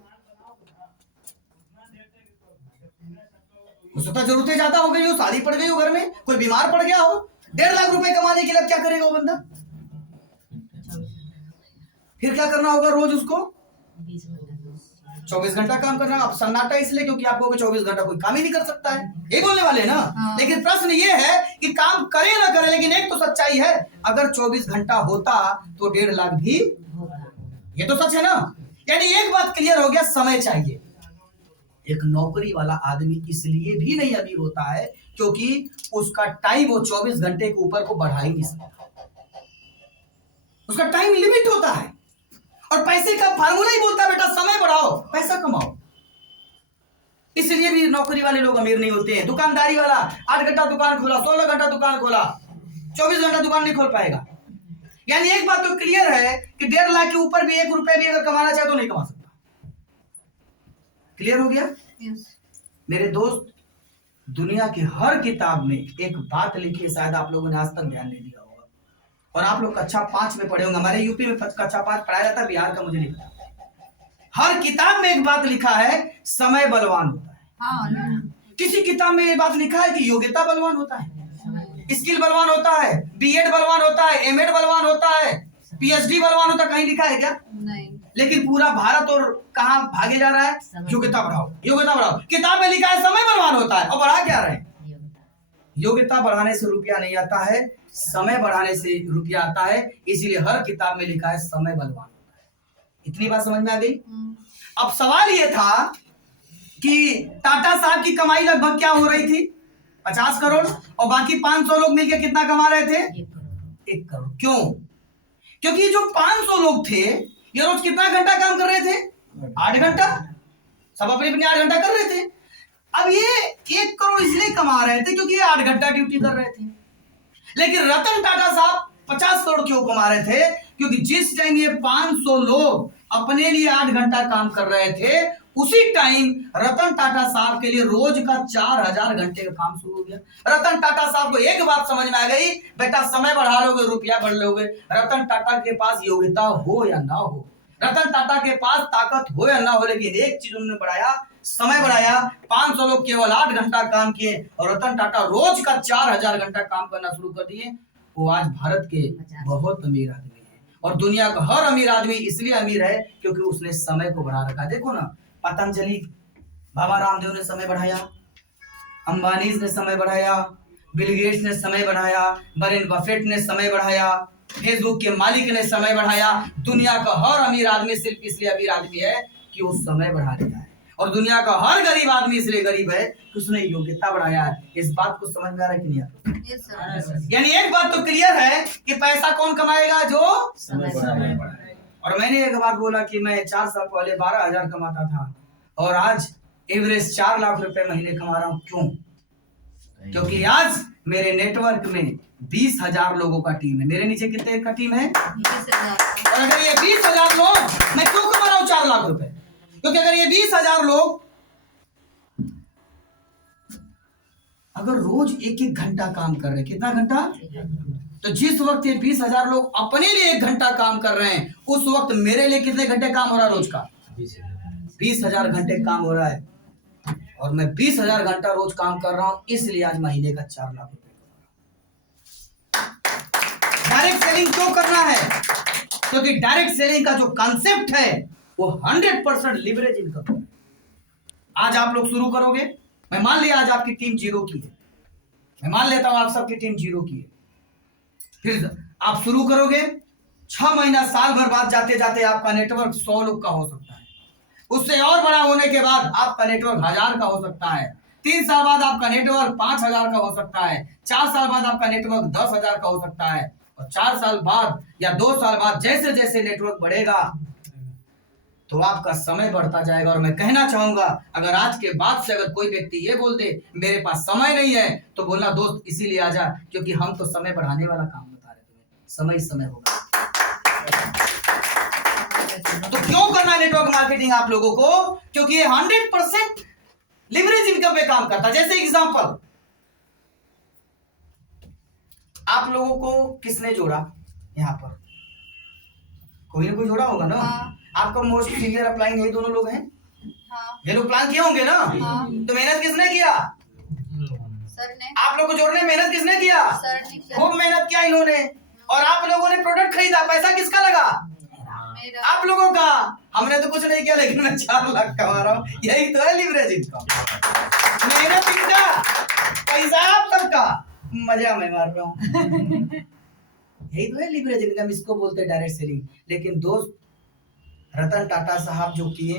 हो सकता है जरूरतें ज्यादा हो गई हो, शादी पड़ गई हो, घर में कोई बीमार पड़ गया हो, 1.5 लाख रुपए कमाने के लिए क्या करेगा वो बंदा? फिर क्या करना होगा? रोज उसको 24 घंटा काम करना। अब सन्नाटा इसलिए क्योंकि आपको 24 घंटा कोई काम ही नहीं कर सकता है, ये बोलने वाले ना। लेकिन प्रश्न ये है कि काम करे ना करे, लेकिन एक तो सच्चाई है, अगर 24 घंटा होता तो 1.5 लाख भी, ये तो सच है ना। यानी एक बात क्लियर हो गया, समय चाहिए। एक नौकरी वाला आदमी इसलिए भी नहीं अमीर होता है क्योंकि उसका टाइम वो 24 घंटे के ऊपर को बढ़ा ही नहीं सकता। उसका टाइम लिमिट होता है। और पैसे का फार्मूला ही बोलता है बेटा समय बढ़ाओ पैसा कमाओ। इसलिए भी नौकरी वाले लोग अमीर नहीं होते हैं। दुकानदारी वाला 8 घंटा दुकान खोला, 16 घंटा दुकान खोला, 24 घंटा दुकान नहीं खोल पाएगा। यानी एक बात तो क्लियर है कि 1.5 लाख के ऊपर भी 1 रुपए भी अगर कमाना चाहे तो नहीं कमा सकता। क्लियर हो गया? मेरे दोस्त, दुनिया की हर किताब में एक बात लिखी है, शायद आप लोगों ने आज तक ध्यान नहीं दिया होगा, और आप लोग कक्षा 5 में पढ़े होंगे। हमारे यूपी में कक्षा 5 पढ़ाया जाता है, बिहार का मुझे नहीं पता। हर किताब में एक बात लिखा है, समय बलवान होता है। किसी किताब में ये बात लिखा है कि योग्यता बलवान होता है, स्किल बलवान होता है, बीएड बलवान होता है, एमएड बलवान होता है, पीएचडी बलवान होता है? कहीं लिखा है क्या? नहीं। लेकिन पूरा भारत और कहां भागे जा रहा है? योग्यता बढ़ाओ, योग्यता बढ़ाओ। किताब में लिखा है समय बलवान होता है, और बढ़ा क्या रहे हैं? योग्यता बढ़ाने से रुपया नहीं आता है, समय बढ़ाने से रुपया आता है। इसीलिए हर किताब में लिखा है समय बलवान होता है। इतनी बात समझ में आ गई? अब सवाल ये था कि टाटा साहब की कमाई लगभग क्या हो रही थी? 50 करोड़, और बाकी 500 लोग मिलकर कितना कमा रहे थे? 1 करोड़। क्यों? क्योंकि जो 500 लोग थे ये रोज कितना घंटा काम कर रहे थे? 8 घंटा। सब अपने अपने 8 घंटा कर रहे थे। अब ये 1 करोड़ इसलिए कमा रहे थे क्योंकि ये 8 घंटा ड्यूटी कर रहे थे। लेकिन रतन टाटा साहब 50 करोड़ क्यों कमा रहे थे? क्योंकि जिस टाइम ये 500 लोग अपने लिए 8 घंटा काम कर रहे थे, उसी टाइम रतन टाटा साहब के लिए रोज का 4000 घंटे का काम शुरू हो गया। रतन टाटा साहब को एक बात समझ में आ गई, बेटा समय बढ़ा लोगे रुपया बढ़ लोगे। रतन टाटा के पास योग्यता हो या ना हो, रतन टाटा के पास ताकत हो या ना हो, लेकिन एक चीज उन्होंने बढ़ाया, समय बढ़ाया। 500 लोग केवल 8 घंटा काम किए और रतन टाटा रोज का 4000 घंटा काम करना शुरू कर दिए। वो आज भारत के बहुत अमीर आदमी है, और दुनिया का हर अमीर आदमी इसलिए अमीर है क्योंकि उसने समय को बढ़ा रखा। देखो ना, पतंजलि, बाबा रामदेव ने समय बढ़ाया, अंबानी ने समय बढ़ाया, बिल गेट्स ने समय बढ़ाया, वॉरेन बफेट ने समय बढ़ाया, फेसबुक के मालिक ने समय बढ़ाया। दुनिया का हर अमीर आदमी सिर्फ इसलिए अमीर आदमी है कि वो समय बढ़ा देता है। और दुनिया का हर गरीब आदमी इसलिए गरीब है कि उसने योग्यता बढ़ाया है। इस बात को समझ में आ रहा है कि नहीं आपको? Yes sir. यानी एक बात तो क्लियर है कि पैसा कौन कमाएगा? जो और मैंने एक बात बोला कि मैं 4 साल पहले 12,000 कमाता था और आज एवरेज 4 लाख रुपए महीने कमा रहा हूं। क्यों? क्योंकि आज मेरे नेटवर्क में 20,000 लोगों का टीम है। मेरे नीचे कितने का टीम है? 20,000। और अगर ये 20,000 लोग, मैं क्यों कमा रहा हूं 4 लाख रुपए? क्योंकि अगर ये 20,000 लोग अगर रोज 1-1 घंटा काम कर रहे हैं, कितना घंटा? तो जिस वक्त ये 20,000 लोग अपने लिए 1 घंटा काम कर रहे हैं, उस वक्त मेरे लिए कितने घंटे काम हो रहा है रोज का? 20,000 घंटे काम हो रहा है। और मैं 20,000 घंटा रोज काम कर रहा हूं, इसलिए आज महीने का 4 लाख रुपए कमा रहा हूं। डायरेक्ट सेलिंग क्यों करना है? क्योंकि डायरेक्ट सेलिंग का जो कॉन्सेप्ट है वो 100% लिवरेज इनकम है। आज आप लोग शुरू करोगे, मैं मान लिया आज आपकी टीम 0 की है, मैं मान लेता हूं आप सबकी टीम 0 की है, फिर आप शुरू करोगे, 6 महीना साल भर बाद जाते जाते आपका नेटवर्क 100 लोग का हो सकता है। उससे और बड़ा होने के बाद आपका नेटवर्क 1000 का हो सकता है। 3 साल बाद आपका नेटवर्क 5,000 का हो सकता है। 4 साल बाद आपका नेटवर्क 10,000 का हो सकता है। और 4 साल बाद या 2 साल बाद जैसे जैसे नेटवर्क बढ़ेगा तो आपका समय बढ़ता जाएगा। और मैं कहना चाहूंगा, अगर आज के बाद से अगर कोई व्यक्ति ये बोल दे मेरे पास समय नहीं है, तो बोलना दोस्त इसीलिए आजा क्योंकि हम तो समय बढ़ाने वाला काम बता रहे तुम्हें। समय होगा। तो क्यों करना है नेटवर्क मार्केटिंग आप लोगों को? क्योंकि ये 100% लिवरेज इनकम पे काम करता है। जैसे एग्जांपल, आप लोगों को किसने जोड़ा? यहाँ पर कोई ना कोई जोड़ा होगा ना। हाँ। आपका मोस्ट सीनियर अपलाइन यही दोनों लोग हैं। हाँ। ये लोग प्लान किए होंगे ना। हाँ। तो मेहनत किसने किया? सर ने। आप लोग को जोड़ने में मेहनत किसने किया? सर ने किया। खूब मेहनत किया इन्होंने। और आप लोगों ने प्रोडक्ट खरीदा, पैसा किसका लगा? मेरा। आप लोगों का। हमने तो कुछ नहीं किया लेकिन मैं 4 लाख कमा रहा हूँ। यही तो है लिवरेज इनकम। मेहनत इनका, पैसा आप सबका, मजा मैं मार रहा हूँ। यही तो है लिवरेज इनकम, इसको बोलते हैं डायरेक्ट सेलिंग। लेकिन दोस्त, रतन टाटा साहब जो किए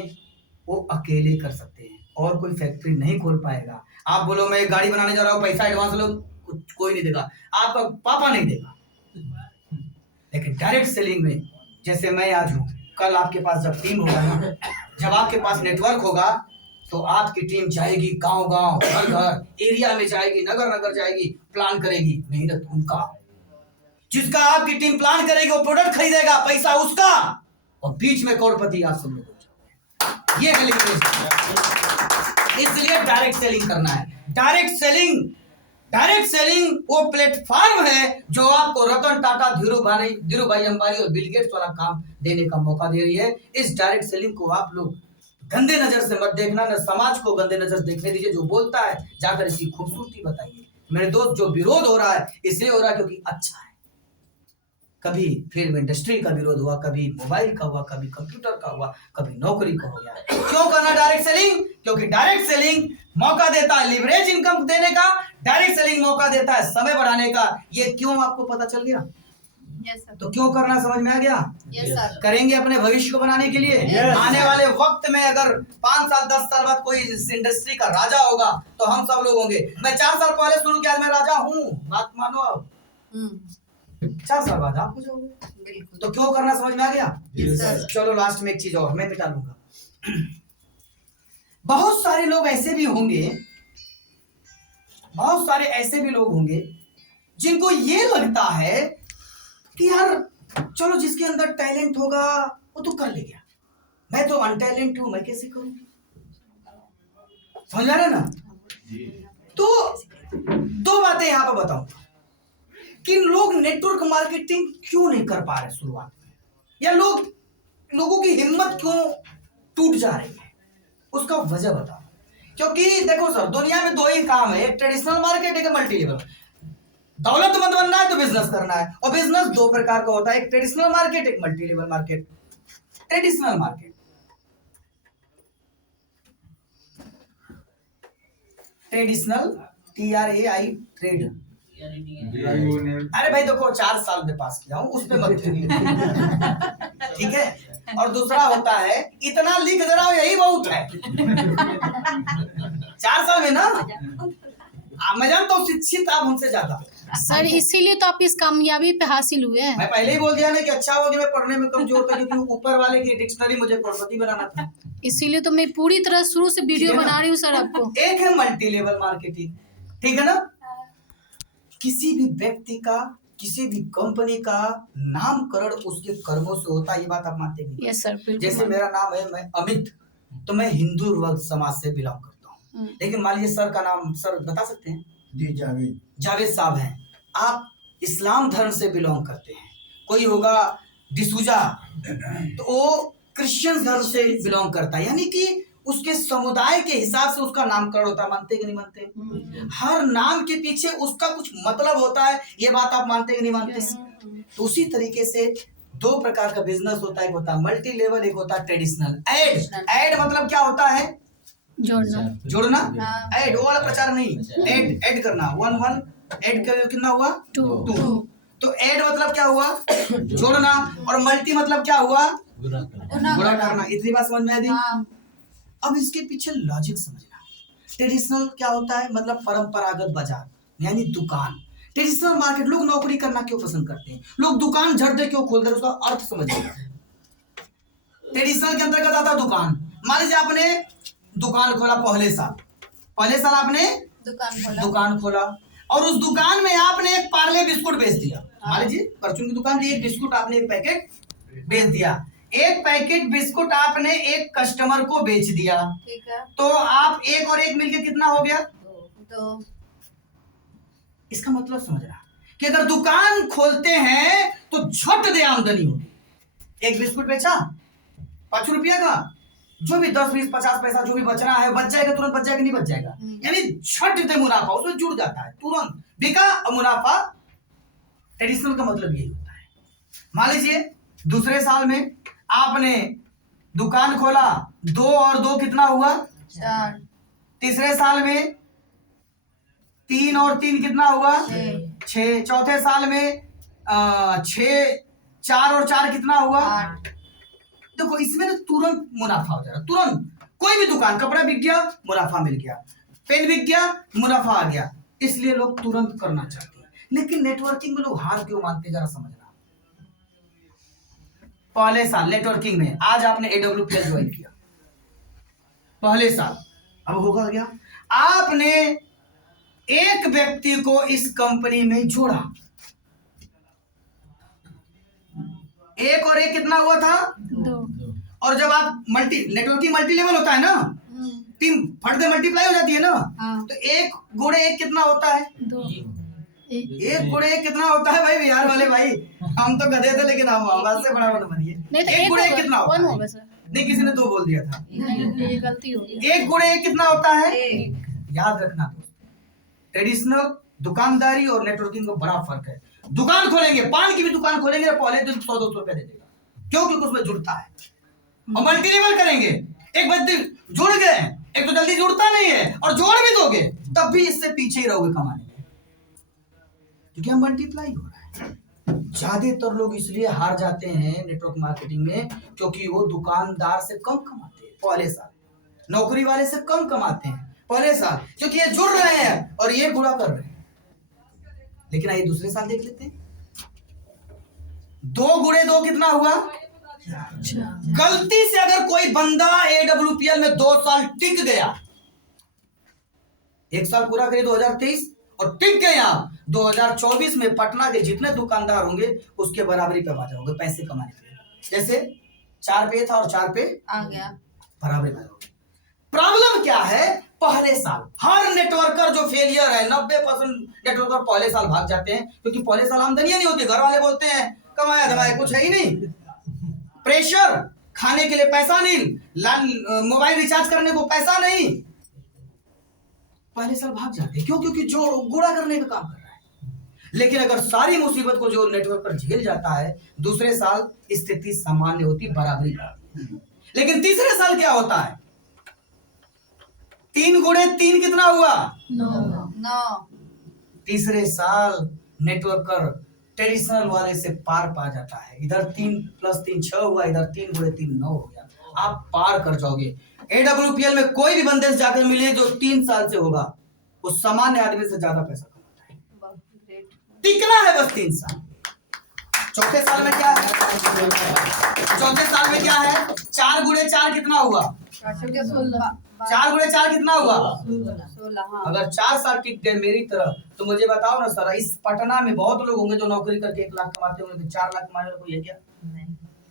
वो अकेले कर सकते हैं और कोई फैक्ट्री नहीं खोल पाएगा। आप बोलो मैं गाड़ी बनाने जा रहा हूँ, पैसा एडवांस लो, कोई नहीं देगा, आपका पापा नहीं देगा। लेकिन डायरेक्ट सेलिंग में जैसे मैं आज हूँ, कल आपके पास जब टीम होगा ना, जब आपके पास नेटवर्क होगा तो आपकी टीम जाएगी गांव गांव, घर घर, एरिया में जाएगी, नगर नगर जाएगी, प्लान करेगी। मेहनत उनका, जिसका आपकी टीम प्लान करेगी वो प्रोडक्ट खरीदेगा, पैसा उसका, और बीच में करोड़पति आप सब लोग। ये है लिवरेज। इसलिए डायरेक्ट सेलिंग करना है। डायरेक्ट सेलिंग वो प्लेटफॉर्म है जो आपको रतन टाटा, धीरू भाई अंबानी और बिल गेट्स वाला काम देने का मौका दे रही है। इस डायरेक्ट सेलिंग को आप लोग गंदे नजर से मत देखना, न समाज को गंदे नजर देखने दीजिए। जो बोलता है जाकर इसकी खूबसूरती बताइए। मेरे दोस्त, जो विरोध हो रहा है इसलिए हो रहा है क्योंकि अच्छा है। कभी फिल्म इंडस्ट्री का विरोध हुआ, कभी मोबाइल का हुआ, कभी कंप्यूटर का हुआ, कभी नौकरी का हो गया। क्यों करना डायरेक्ट सेलिंग? क्योंकि डायरेक्ट सेलिंग मौका देता है लिवरेज इनकम देने का, डायरेक्ट सेलिंग मौका देता है समय बढ़ाने का। ये क्यों आपको पता चल गया? Yes sir. तो क्यों करना समझ में आ गया? Yes sir. करेंगे अपने भविष्य को बनाने के लिए। Yes. आने वाले वक्त में अगर 5 साल 10 साल बाद कोई इस इंडस्ट्री का राजा होगा तो हम सब लोग होंगे। मैं 4 साल पहले शुरू किया, मैं राजा हूँ, बात मानो। अब 4 साल बाद आप हो जाओगे। बिल्कुल। तो क्यों करना समझ में आ गया? Yes sir. चलो लास्ट में एक चीज और मैं मिटा लूंगा। बहुत सारे लोग ऐसे भी होंगे जिनको ये लगता है कि यार चलो जिसके अंदर टैलेंट होगा वो तो कर ले गया, मैं तो अनटैलेंट हूं, मैं कैसे करूं? समझ आ रहा है ना? तो 2 बातें यहां पर बताऊंगा कि लोग नेटवर्क मार्केटिंग क्यों नहीं कर पा रहे शुरुआत में, या लोगों की हिम्मत क्यों टूट जा रही है, उसका वजह बताओ। क्योंकि देखो सर, दुनिया में 2 ही काम है, एक ट्रेडिशनल मार्केट, एक मल्टी लेवल। दौलतमंद बनना है तो बिजनेस करना है, और बिजनेस 2 प्रकार का होता है, एक ट्रेडिशनल मार्केट, एक multi level market. Traditional market, TRAI trade. अरे भाई देखो 4 साल में पास किया हूं, उस पे मत ठीक है। और दूसरा होता है इतना लिख दे रहा हूं यही बहुत है। 4 साल में ना मैं जानता हूँ शिक्षित आप हमसे ज्यादा। सर इसीलिए तो आप इस कामयाबी पे हासिल हुए हैं। मैं पहले ही बोल दिया ना कि अच्छा हो कि मैं पढ़ने में कमजोर था, क्योंकि ऊपर वाले की डिक्शनरी मुझे करोड़पति बनाना था। इसीलिए तो मैं पूरी तरह शुरू से वीडियो ठीक है ना? बना रही हूँ सर आपको। एक है मल्टी लेवल मार्केटिंग, ठीक है ना। किसी भी व्यक्ति का, किसी भी कंपनी का नामकरण उसके कर्मों से होता है, ये बात आप मानते नहीं? यस सर बिल्कुल। जैसे मेरा नाम है, मैं अमित, तो मैं हिंदू वर्ग समाज से बिलोंग करता हूँ। लेकिन मान लीजिए सर का नाम सर बता सकते हैं? जी जावेद। जावेद साहब हैं। आप इस्लाम धर्म से बिलोंग करते हैं। कोई होगा डिसूजा, तो वो क्रिश्चियन धर्म से बिलोंग करता है, यानी कि उसके समुदाय के हिसाब से उसका नामकरण होता है। मानते कि नहीं मानते? हर नाम के पीछे उसका कुछ मतलब होता है, ये बात आप मानते कि नहीं मानते? तो उसी तरीके से 2 प्रकार का बिजनेस होता है, एक होता है मल्टी लेवल, एक होता है ट्रेडिशनल। ऐड मतलब क्या होता है? जोड़ना। ऐड वो वाला प्रचार नहीं, ऐड करना। 1 ऐड कर कितना हुआ? 2। तो ऐड मतलब क्या हुआ? जोड़ना। और मल्टी मतलब क्या हुआ? गुणा करना। इतनी बात समझ में आई थी? अब इसके पीछे लॉजिक समझना। ट्रेडिशनल क्या होता है? मतलब परंपरागत बाजार, यानी दुकान। ट्रेडिशनल मार्केट, लोग नौकरी करना क्यों पसंद करते हैं? लोग दुकान झट दे क्यों खोलते हैं? उसका अर्थ समझिएगा। ट्रेडिशनल के अंतर्गत आता है दुकान। मान लीजिए आपने दुकान खोला पहले साल आपने दुकान खोला और उस दुकान में आपने एक पार्ले बिस्कुट बेच दिया। मान लीजिए परचून की दुकान थी, एक बिस्कुट आपने एक पैकेट बेच दिया। एक पैकेट बिस्कुट आपने एक कस्टमर को बेच दिया, ठीक है। तो आप एक और एक मिलके कितना हो गया? 2। इसका मतलब समझना कि अगर दुकान खोलते हैं तो झट दे आमदनी होगी। एक बिस्कुट बेचा 5 रुपया का, जो भी 10, 20, 50 पैसा जो भी बचना है बच जाएगा, तुरंत बच जाएगा, नहीं बच जाएगा? यानी झट दे मुनाफा उसमें जुड़ जाता है, तुरंत बिका और मुनाफा। ट्रेडिशनल का मतलब यही होता है। मान लीजिए दूसरे साल में आपने दुकान खोला, 2 और 2 कितना हुआ? 4। तीसरे साल में 3 और 3 कितना हुआ? 6। चौथे साल में 6, 4 और 4 कितना हुआ? 8। देखो इसमें ना तुरंत मुनाफा हो जाएगा, तुरंत। कोई भी दुकान, कपड़ा बिक गया मुनाफा मिल गया, पेन बिक गया मुनाफा आ गया, इसलिए लोग तुरंत करना चाहते हैं। लेकिन नेटवर्किंग में लोग हार क्यों मानते हैं, जरा समझना। पहले साल नेटवर्किंग में, आज आपने AWPL ज्वाइन किया, पहले साल, अब होगा क्या? आपने एक व्यक्ति को इस कंपनी में जोड़ा, 1 और 1 कितना हुआ था? 2। और जब आप नेटवर्किंग मल्टी लेवल होता है ना, टीम फट से मल्टीप्लाई हो जाती है ना, तो 1 गुणे 1 कितना होता है? 2। 1 गुणे 1 कितना होता है भाई? बिहार वाले भाई, हम तो गधे थे लेकिन हम आवाज से बड़ा बनिए। नहीं तो 1 गुणे 1 कितना होता 1 है? होगा सर। नहीं, किसी ने 2 बोल दिया था। नहीं ये गलती हो गई। 1 गुणे 1 कितना होता है? 1। याद रखना दोस्त, ट्रेडिशनल दुकानदारी और नेटवर्किंग में बड़ा फर्क है। दुकान खोलेंगे, पान की भी दुकान खोलेंगे, पहले दिन 100-200 रुपया दे देगा, क्यों? क्योंकि उसमें जुड़ता है। और मल्टी लेवल करेंगे, एक व्यक्ति जुड़ गए, एक तो जल्दी जुड़ता नहीं है, और जोड़ भी दोगे तब भी इससे पीछे ही रहोगे कमाने में, क्योंकि हम मल्टीप्लाई हो रहा है। ज्यादातर लोग इसलिए हार जाते हैं नेटवर्क मार्केटिंग में, क्योंकि वो दुकानदार से कम कमाते हैं पहले साल, नौकरी वाले से कम कमाते हैं पहले साल, क्योंकि ये जुड़ रहे हैं और ये गुणा कर रहे हैं। लेकिन आइए दूसरे साल देख लेते हैं। 2 गुणे 2 कितना हुआ? गलती से अगर कोई बंदा AWPL में 2 साल टिक गया, 1 साल पूरा करे 2023 और टिक गए आप, 2024 में पटना के जितने दुकानदार होंगे उसके बराबरी पे आ जाओगे पैसे कमाने के लिए। जैसे 4 पे था और 4 पे आ गया, बराबरी में आ जाओगे। प्रॉब्लम क्या है? पहले साल हर नेटवर्कर जो फेलियर है, 90% नेटवर्कर पहले साल भाग जाते हैं, क्योंकि पहले साल आमदनी नहीं होती। घर वाले बोलते हैं कमाया धमाया कुछ है ही नहीं, प्रेशर, खाने के लिए पैसा नहीं, मोबाइल रिचार्ज करने को पैसा नहीं, पहले साल भाग जाते हैं। क्यों? क्योंकि जो गुणा करने का काम कर रहा है। लेकिन अगर सारी मुसीबत को जो नेटवर्कर झेल जाता है, दूसरे साल स्थिति सामान्य होती, बराबरी का। लेकिन तीसरे साल क्या होता है? 3 गुणे 3 कितना हुआ? 9। तीसरे साल नेटवर्कर ट्रेडिशनल वाले से पार पा जाता है। इधर 3 + 3 6 हुआ, इधर 3 × 3 9 हो गया, आप पार कर जाओगे। AWPL में कोई भी बंदे से जाकर मिले जो 3 साल से होगा, वो सामान्य आदमी से ज्यादा पैसा कमाता है। वाह, ग्रेट। टिकना है बस 3 साल। चौथे साल में क्या है? चौथे साल में क्या है? 4 × 4 कितना हुआ? 16 4 × 4 कितना हुआ? 16। हाँ, अगर 4 साल टिक गए मेरी तरह, तो मुझे बताओ ना सर, इस पटना में बहुत लोग होंगे जो नौकरी करके 1 लाख कमाते होंगे, तो 4 लाख कमाने वाला कोई है क्या?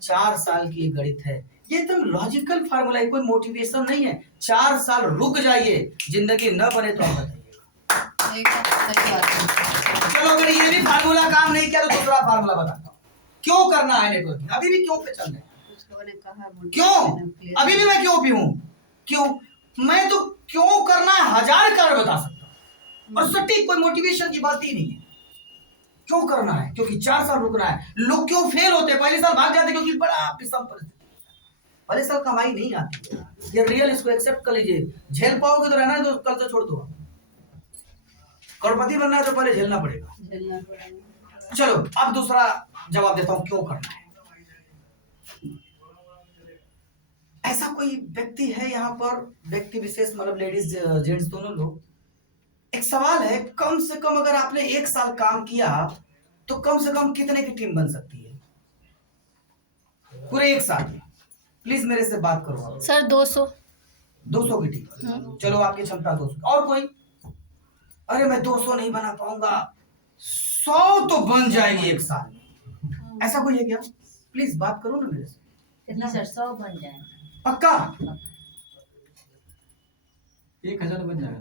4 साल की गणित है, ये एकदम लॉजिकल फार्मूला है, कोई मोटिवेशन नहीं है। 4 साल रुक जाइए, जिंदगी न बने तो आप बताइए। एकदम सही बात है। चलो, अगर ये भी फार्मूला काम नहीं किया तो दूसरा फार्मूला बताता हूँ। क्यों करना है नेटवर्किंग? अभी भी क्यों पे चल रहे हैं? कुछ लोगों ने कहा क्यों? अभी भी मैं क्यों भी हूँ? क्यों? मैं तो क्यों करना है 1000 कारण बता सकता हूँ, और सटीक कोई मोटिवेशन की बात ही नहीं है। क्यों करना है? क्योंकि 4 साल रुकना है। लोग क्यों फेल होते हैं? पहले साल भाग जाते हैं क्योंकि बड़ा विषम परिस्थिति, पहले साल कमाई नहीं आती है। ये रियल, इसको एक्सेप्ट कर लीजिए। झेल पाओगे तो रहना है, तो कल से छोड़ दो। करोड़पति बनना है तो पहले झेलना पड़ेगा। झेलना पड़ेगा। चलो, अब दूसरा जवाब देता हूं क्यों करना है। ऐसा कोई व्यक्ति है यहाँ पर, व्यक्ति विशेष मतलब लेडीज जेंट्स दोनों लोग, एक सवाल है, कम से कम अगर आपने 1 साल काम किया तो कम से कम कितने की टीम बन सकती है पूरे 1 साल में? प्लीज मेरे से बात करो आप। सर 200। 200 की टीम, चलो आपकी क्षमता 200। और कोई? अरे मैं 200 नहीं बना पाऊंगा, 100 तो बन जाएगी 1 साल में। ऐसा कोई है क्या? प्लीज बात करो ना मेरे से। कितना सर? 100 बन जाए। पक्का? 1000 बन जाएगा।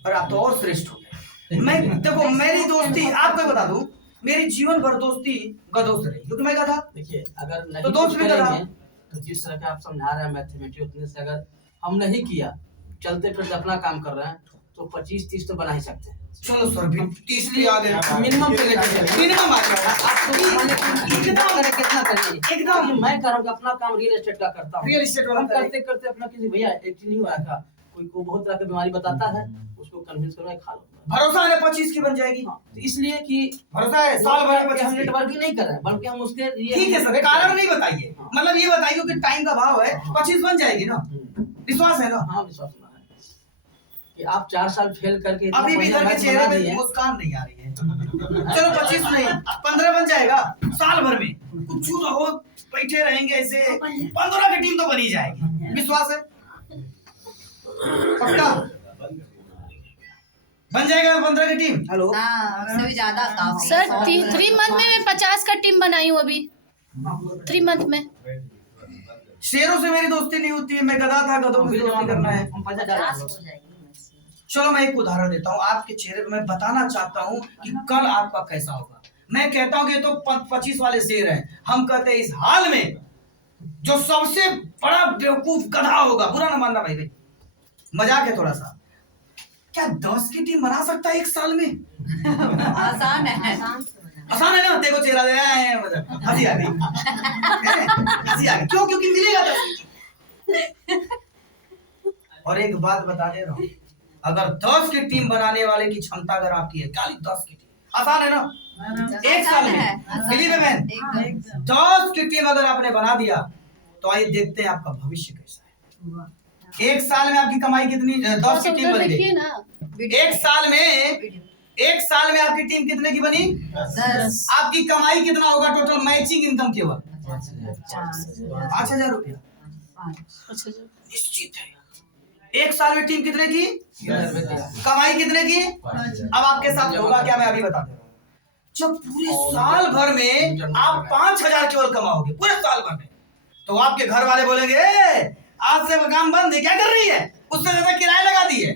और आप तो और श्रेष्ठ हो गए। मैं देखो, मेरी दोस्ती आपको बता दूं, मेरी जीवन भर दोस्ती गधों से रही, क्योंकि मैं गधा। देखिए, अगर नहीं तो दोस्त कुछ भी करा। करेंगे, तो जिस तरह का आप समझा रहे हैं मैथमेटिक्स, उतने से अगर हम नहीं किया, चलते फिरते अपना काम कर रहे हैं, तो 25-30 तो बना ही सकते हैं। चलो सर, भी 30 भी आ गए, मिनिमम पे लेके चलिए। मिनिमम आ गया। कितना करें, कितना करिए एकदम। मैं कर रहा हूँ, अपना काम रियल एस्टेट का करता हूँ। रियल एस्टेट वाला हम करें। करते करते अपना किसी भैया एक चीज नहीं हुआ था, कोई को बहुत तरह की बीमारी बताता है, उसको कन्विंस करो खा लो। भरोसा है 25 की बन जाएगी। हाँ, तो इसलिए कि भरोसा है साल भर में 25 हम की। नेटवर्किंग नहीं कर रहे हैं, बल्कि हम उसके लिए ठीक है सर, कारण नहीं बताइए, मतलब ये बताइए कि टाइम का भाव है, 25 बन जाएगी ना? विश्वास है ना? हाँ, विश्वास होना है कि आप 4 साल फेल करके इतना अभी भी बढ़िया सर के मैच चेहरे बना पे दिए। मुस्कान नहीं आ रही है। चलो 25 नहीं, 15 बन जाएगा साल भर में। कुछ ना हो, बैठे रहेंगे ऐसे, 15 की टीम तो बनी जाएगी। विश्वास है? पक्का बन जाएगा 15 की टीम? हेलो, हाँ, उससे भी ज्यादा काफी। सर 3 मंथ में मैं 50 का टीम बनाई हूँ अभी 3 मंथ में। शेरों से मेरी दोस्ती नहीं होती है, मैं गधा था, गधों से दोस्ती करना है। हम 50 50 डाल हो जाएगी। चलो मैं एक उदाहरण देता हूँ आपके चेहरे पे, मैं बताना चाहता हूँ कि कल आपका कैसा होगा। मैं कहता हूँ कि ये तो 25 वाले शेर हैं, हम कहते हैं इस हाल में जो सबसे बड़ा बेवकूफ गधा होगा, बुरा ना मानना भाई भाई, मजाक है थोड़ा सा, क्या 10 की टीम बना सकता है 1 साल में? आसान है। आसान से हो जाए। आसान है ना? देखो चेहरा दे, मजाक, हंसी आ गई, हंसी आ गई। क्यों? क्योंकि मिलेगा 10। और एक बात बता दे रहा हूँ, अगर 10 की टीम बनाने वाले की क्षमता अगर आपकी है, 10 की टीम आसान है ना? 1 साल में, बिलीव मी मैन, एकदम। 10 की टीम अगर आपने बना दिया, तो आइए देखते हैं आपका भविष्य कैसा है। 1 साल में आपकी कमाई कितनी? 10 की टीम बन गई। देखिए ना, 1 साल में, 1 साल में आपकी टीम कितने की बनी? 10। आपकी कमाई कितना होगा टोटल मैचिंग इनकम केवल? 5,000 रुपया अच्छा जी। निश्चित है। 1 साल में टीम कितने की? कमाई कितने की? अब आपके साथ होगा क्या, मैं अभी बता दे रहा हूँ। जब पूरे साल भर में आप 5,000 केवल कमाओगे पूरे साल भर में, तो आपके घर वाले बोलेंगे, "ए, आज से काम बंद है, क्या कर रही है? उससे ज्यादा किराया लगा दी है।"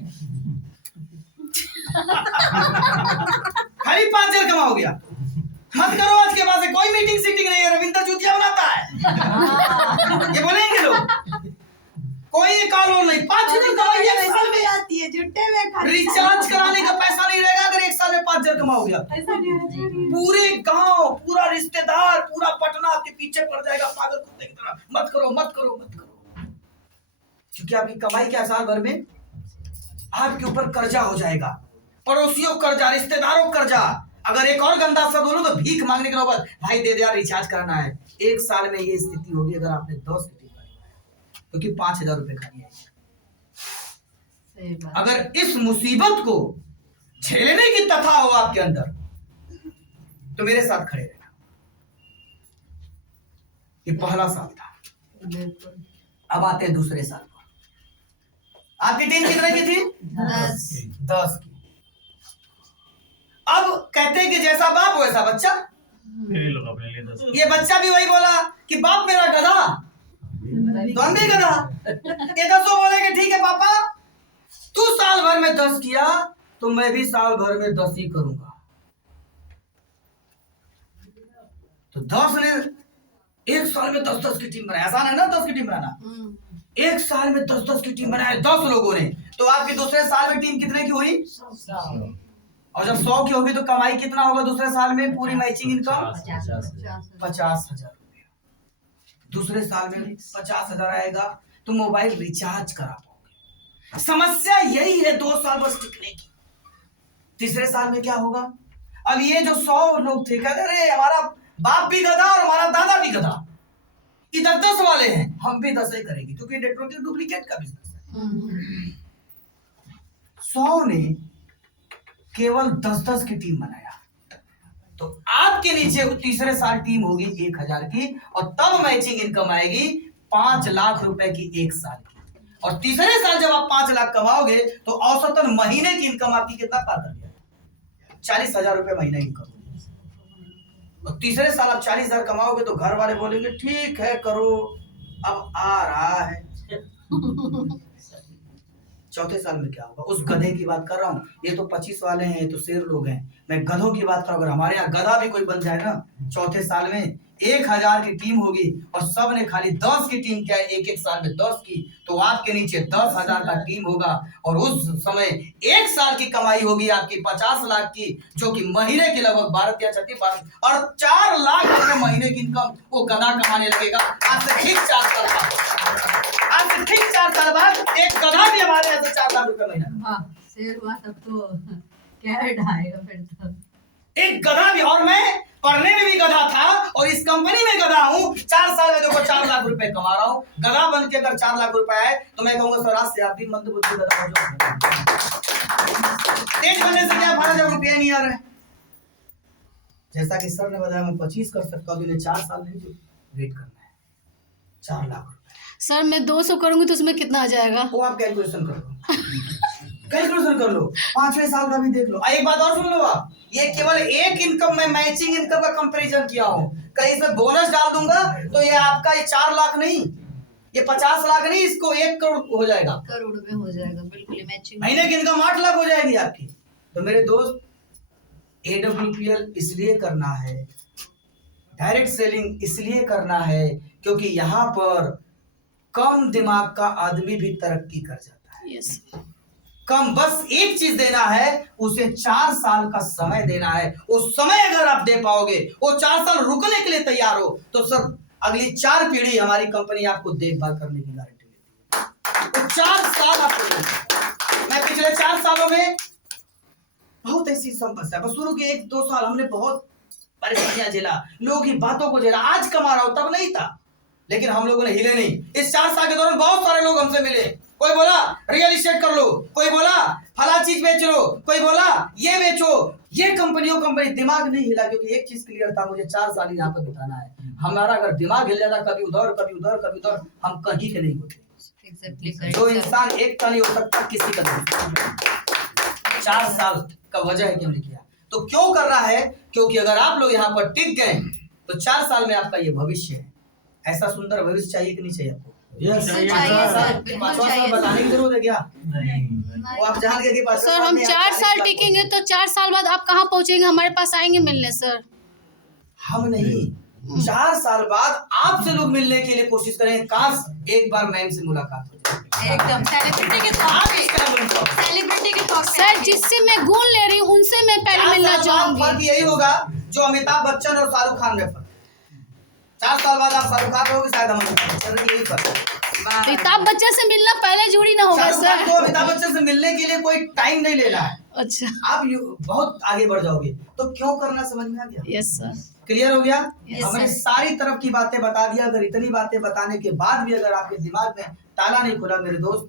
खाली 5,000 कमाओगे आप। मत करो, आज के बाद से कोई मीटिंग सीटिंग नहीं है, रविंद्र जूतिया बनाता है, ये बोलेंगे लोग। कोई कॉल नहीं, 5,000 कमाई 1 साल में। आती है जुट्टे में खाली। रिचार्ज कराने का पैसा नहीं रहेगा अगर 1 साल में 5,000 कमाओगे आप। ऐसा नहीं होना चाहिए। पूरे गांव, पूरा रिश्तेदार, पूरा पटना आपके पीछे पड़ जाएगा पागल कुत्ते की तरह, मत करो मत करो मत करो। क्योंकि आपकी कमाई क्या, साल भर में आपके ऊपर कर्जा हो जाएगा, पड़ोसियों कर्जा, रिश्तेदारों कर्जा, अगर एक और गंदा शब्द बोलूं तो भीख मांगने के नौबत, भाई दे दे यार रिचार्ज करना है। एक साल में ये स्थिति होगी अगर आपने 10 की टीम बनाई, क्योंकि 5,000 रुपए खाली आएगी। सही बात। अगर इस मुसीबत को झेलने की तथा हो आपके अंदर तो मेरे साथ खड़े रहना। ये पहला साल था। बिल्कुल। अब आते हैं दूसरे साल पर। आपकी टीम कितने की थी? 10। 10 की। अब कहते हैं कि जैसा बाप वैसा बच्चा। ये बच्चा भी वही बोला कि बाप मेरा गधा, तो हम भी गधा। ये 10 बोले कि ठीक है पापा, तू साल भर में 10 किया तो मैं भी साल भर में 10 ही करूंगा। तो 10 ने एक साल में 10-10 की टीम बनाई। आसान है ना 10 की टीम बनाना? एक साल में 10-10 की टीम बनाई 10 लोगों ने। तो आपकी दूसरे साल में टीम कितने की हुई? 100 और जब 100 की होगी तो कमाई कितना होगा दूसरे साल में? पूरी मैचिंग इनकम 50,000 रुपया। दूसरे साल में 50,000 आएगा तो मोबाइल रिचार्ज करा पाओगे। समस्या यही है 2 साल बस टिकने की। तीसरे साल में क्या होगा? अब ये जो 100 लोग थे कहते रहे हमारा बाप भी गधा और हमारा दादा भी गधा, इधर 10 वाले हैं, हम भी 10 ही करेंगे, क्योंकि नेटवर्क डुप्लीकेट का बिजनेस है। 100 ने केवल 10-10 की टीम बनाया तो आपके नीचे तीसरे साल टीम होगी 1,000 की, और तब मैचिंग इनकम आएगी 5 लाख रुपए की एक साल की। और तीसरे साल जब आप 5 लाख कमाओगे तो औसतन महीने की इनकम आपकी कितना पार कर गया? 40,000 रुपए महीना इनकम। और तीसरे साल आप 40,000 कमाओगे तो घर वाले बोलेंगे ठीक है करो, अब आ रहा है। चौथे साल में क्या होगा? उस गधे की बात कर रहा हूँ, ये तो 25 वाले हैं, ये तो शेर लोग हैं, मैं गधों की बात कर रहा हूँ। अगर हमारे यहाँ गधा भी कोई बन जाए ना, चौथे साल में 1,000 की टीम होगी और सब ने खाली 10 की टीम किया, एक साल में 10 की, तो आपके नीचे 10,000 का टीम होगा। और उस समय एक साल की कमाई होगी आपकी 50 लाख की, जो कि महीने की लगभग 12 या 36 और 4 लाख रुपए महीने की इनकम वो गधा कमाने लगेगा। आज से ठीक 4 साल बाद, आज से ठीक 4 साल बाद एक गधा भी हमारे यहाँ से 4 लाख रुपए महीना। हाँ, शेर हुआ तब तो कैरेट आएगा फिर तो। एक गधा भी, और मैं पढ़ने में भी गधा था और इस कंपनी में गधा हूँ। 4 साल में देखो 4 लाख रुपए कमा रहा हूँ। गधा बन के अगर 4 लाख रुपए आए तो मैं कहूंगा सर आज से आप भी मंदबुद्धि गधा हो जाओ। तेज बनने से क्या फायदा जब रुपया नहीं आ रहा है? जैसा कि सर ने बताया मैं 25 कर सकता हूँ, 4 साल नहीं तो वेट करना है। 4 लाख रुपए सर मैं 200 करूंगी तो उसमें कितना आ जाएगा? वो आप कैलकुलेशन कर लो, कैलकुलेशन कर लो, 5वें साल का भी देख लो। एक बात और सुन लो, आप ये केवल एक इनकम में मैचिंग इनकम का कंपैरिजन किया हूं। कहीं इसमें बोनस डाल दूंगा तो ये आपका ये 4 लाख नहीं, ये 50 लाख नहीं, इसको 1 करोड़ हो जाएगा। करोड़ में हो जाएगा बिल्कुल मैचिंग। महीने की इनकम 8 लाख हो जाएगी आपकी। तो मेरे दोस्त AWPL इसलिए करना है, डायरेक्ट सेलिंग इसलिए करना है क्योंकि यहाँ पर कम दिमाग का आदमी भी तरक्की कर जाता है। यस। कम, बस एक चीज देना है, उसे 4 साल का समय देना है। वो समय अगर आप दे पाओगे, वो 4 साल रुकने के लिए तैयार हो, तो सर अगली 4 पीढ़ी हमारी कंपनी आपको देखभाल करने की गारंटी देती है। तो 4 साल आपको देना। मैं पिछले 4 सालों में बहुत ऐसी समस्या, बस शुरू के 1-2 साल हमने बहुत परेशानियां झेला, लोगों की बातों को झेला। आज कमा रहा हूं, तब नहीं था, लेकिन हम लोगों ने हिले नहीं। इस 4 साल के दौरान बहुत सारे लोग हमसे मिले। कोई बोला रियल एस्टेट कर लो, कोई बोला फला चीज बेच लो, कोई बोला ये बेचो। ये कंपनी दिमाग नहीं हिला, क्योंकि एक चीज क्लियर था, मुझे 4 साल यहाँ पर बिताना है। हमारा अगर दिमाग हिल जाता कभी उधर कभी उधर कभी उधर, हम कहीं के नहीं होते। जो इंसान एक का नहीं हो सकता, किसी का नहीं। 4 साल का वजह है कि हमने किया। तो क्यों कर रहा है? क्योंकि अगर आप लोग यहाँ पर टिक गए तो 4 साल में आपका ये भविष्य है। ऐसा सुंदर भविष्य चाहिए कि नहीं चाहिए आपको? चाहिए सर, बिल्कुल 5वां साल चाहिए बताने की जरूरत है क्या? वो आप जान गए कि 5वां सर हम में आप 4 साल 40 लाख टिकेंगे तो 4 साल बाद आप कहाँ पहुंचेंगे? हमारे पास आएंगे मिलने सर? हम नहीं, 4 साल बाद आपसे लोग मिलने के लिए कोशिश करें। काश एक बार मैम से मुलाकात हो जाए। एकदम सेलिब्रिटी के तौर आप पे, इसका बन जाओ। सेलिब्रिटी के तौर पे। सर जिससे मैं गुण ले रही हूँ उनसे मैं पहले 4 मिलना साल बाद चाहूंगी। फर्क यही होगा जो अमिताभ बच्चन और शाहरुख खान में फर्क। 4 साल बाद आप शाहरुख खान होगे, शायद अमिताभ बच्चन, यही फर्क है। अमिताभ बच्चन से मिलना पहले जुड़ी ना होगा शाहरुख खान सर? को अमिताभ बच्चन से मिलने के लिए कोई टाइम नहीं लेना है। अच्छा आप बहुत आगे बढ़ जाओगे। तो क्यों करना समझ में आ गया? Yes sir. क्लियर हो गया? Yes, हमने sir. सारी तरफ की बातें बता दिया। अगर इतनी बातें बताने के बाद भी अगर आपके दिमाग में ताला नहीं खुला मेरे दोस्त,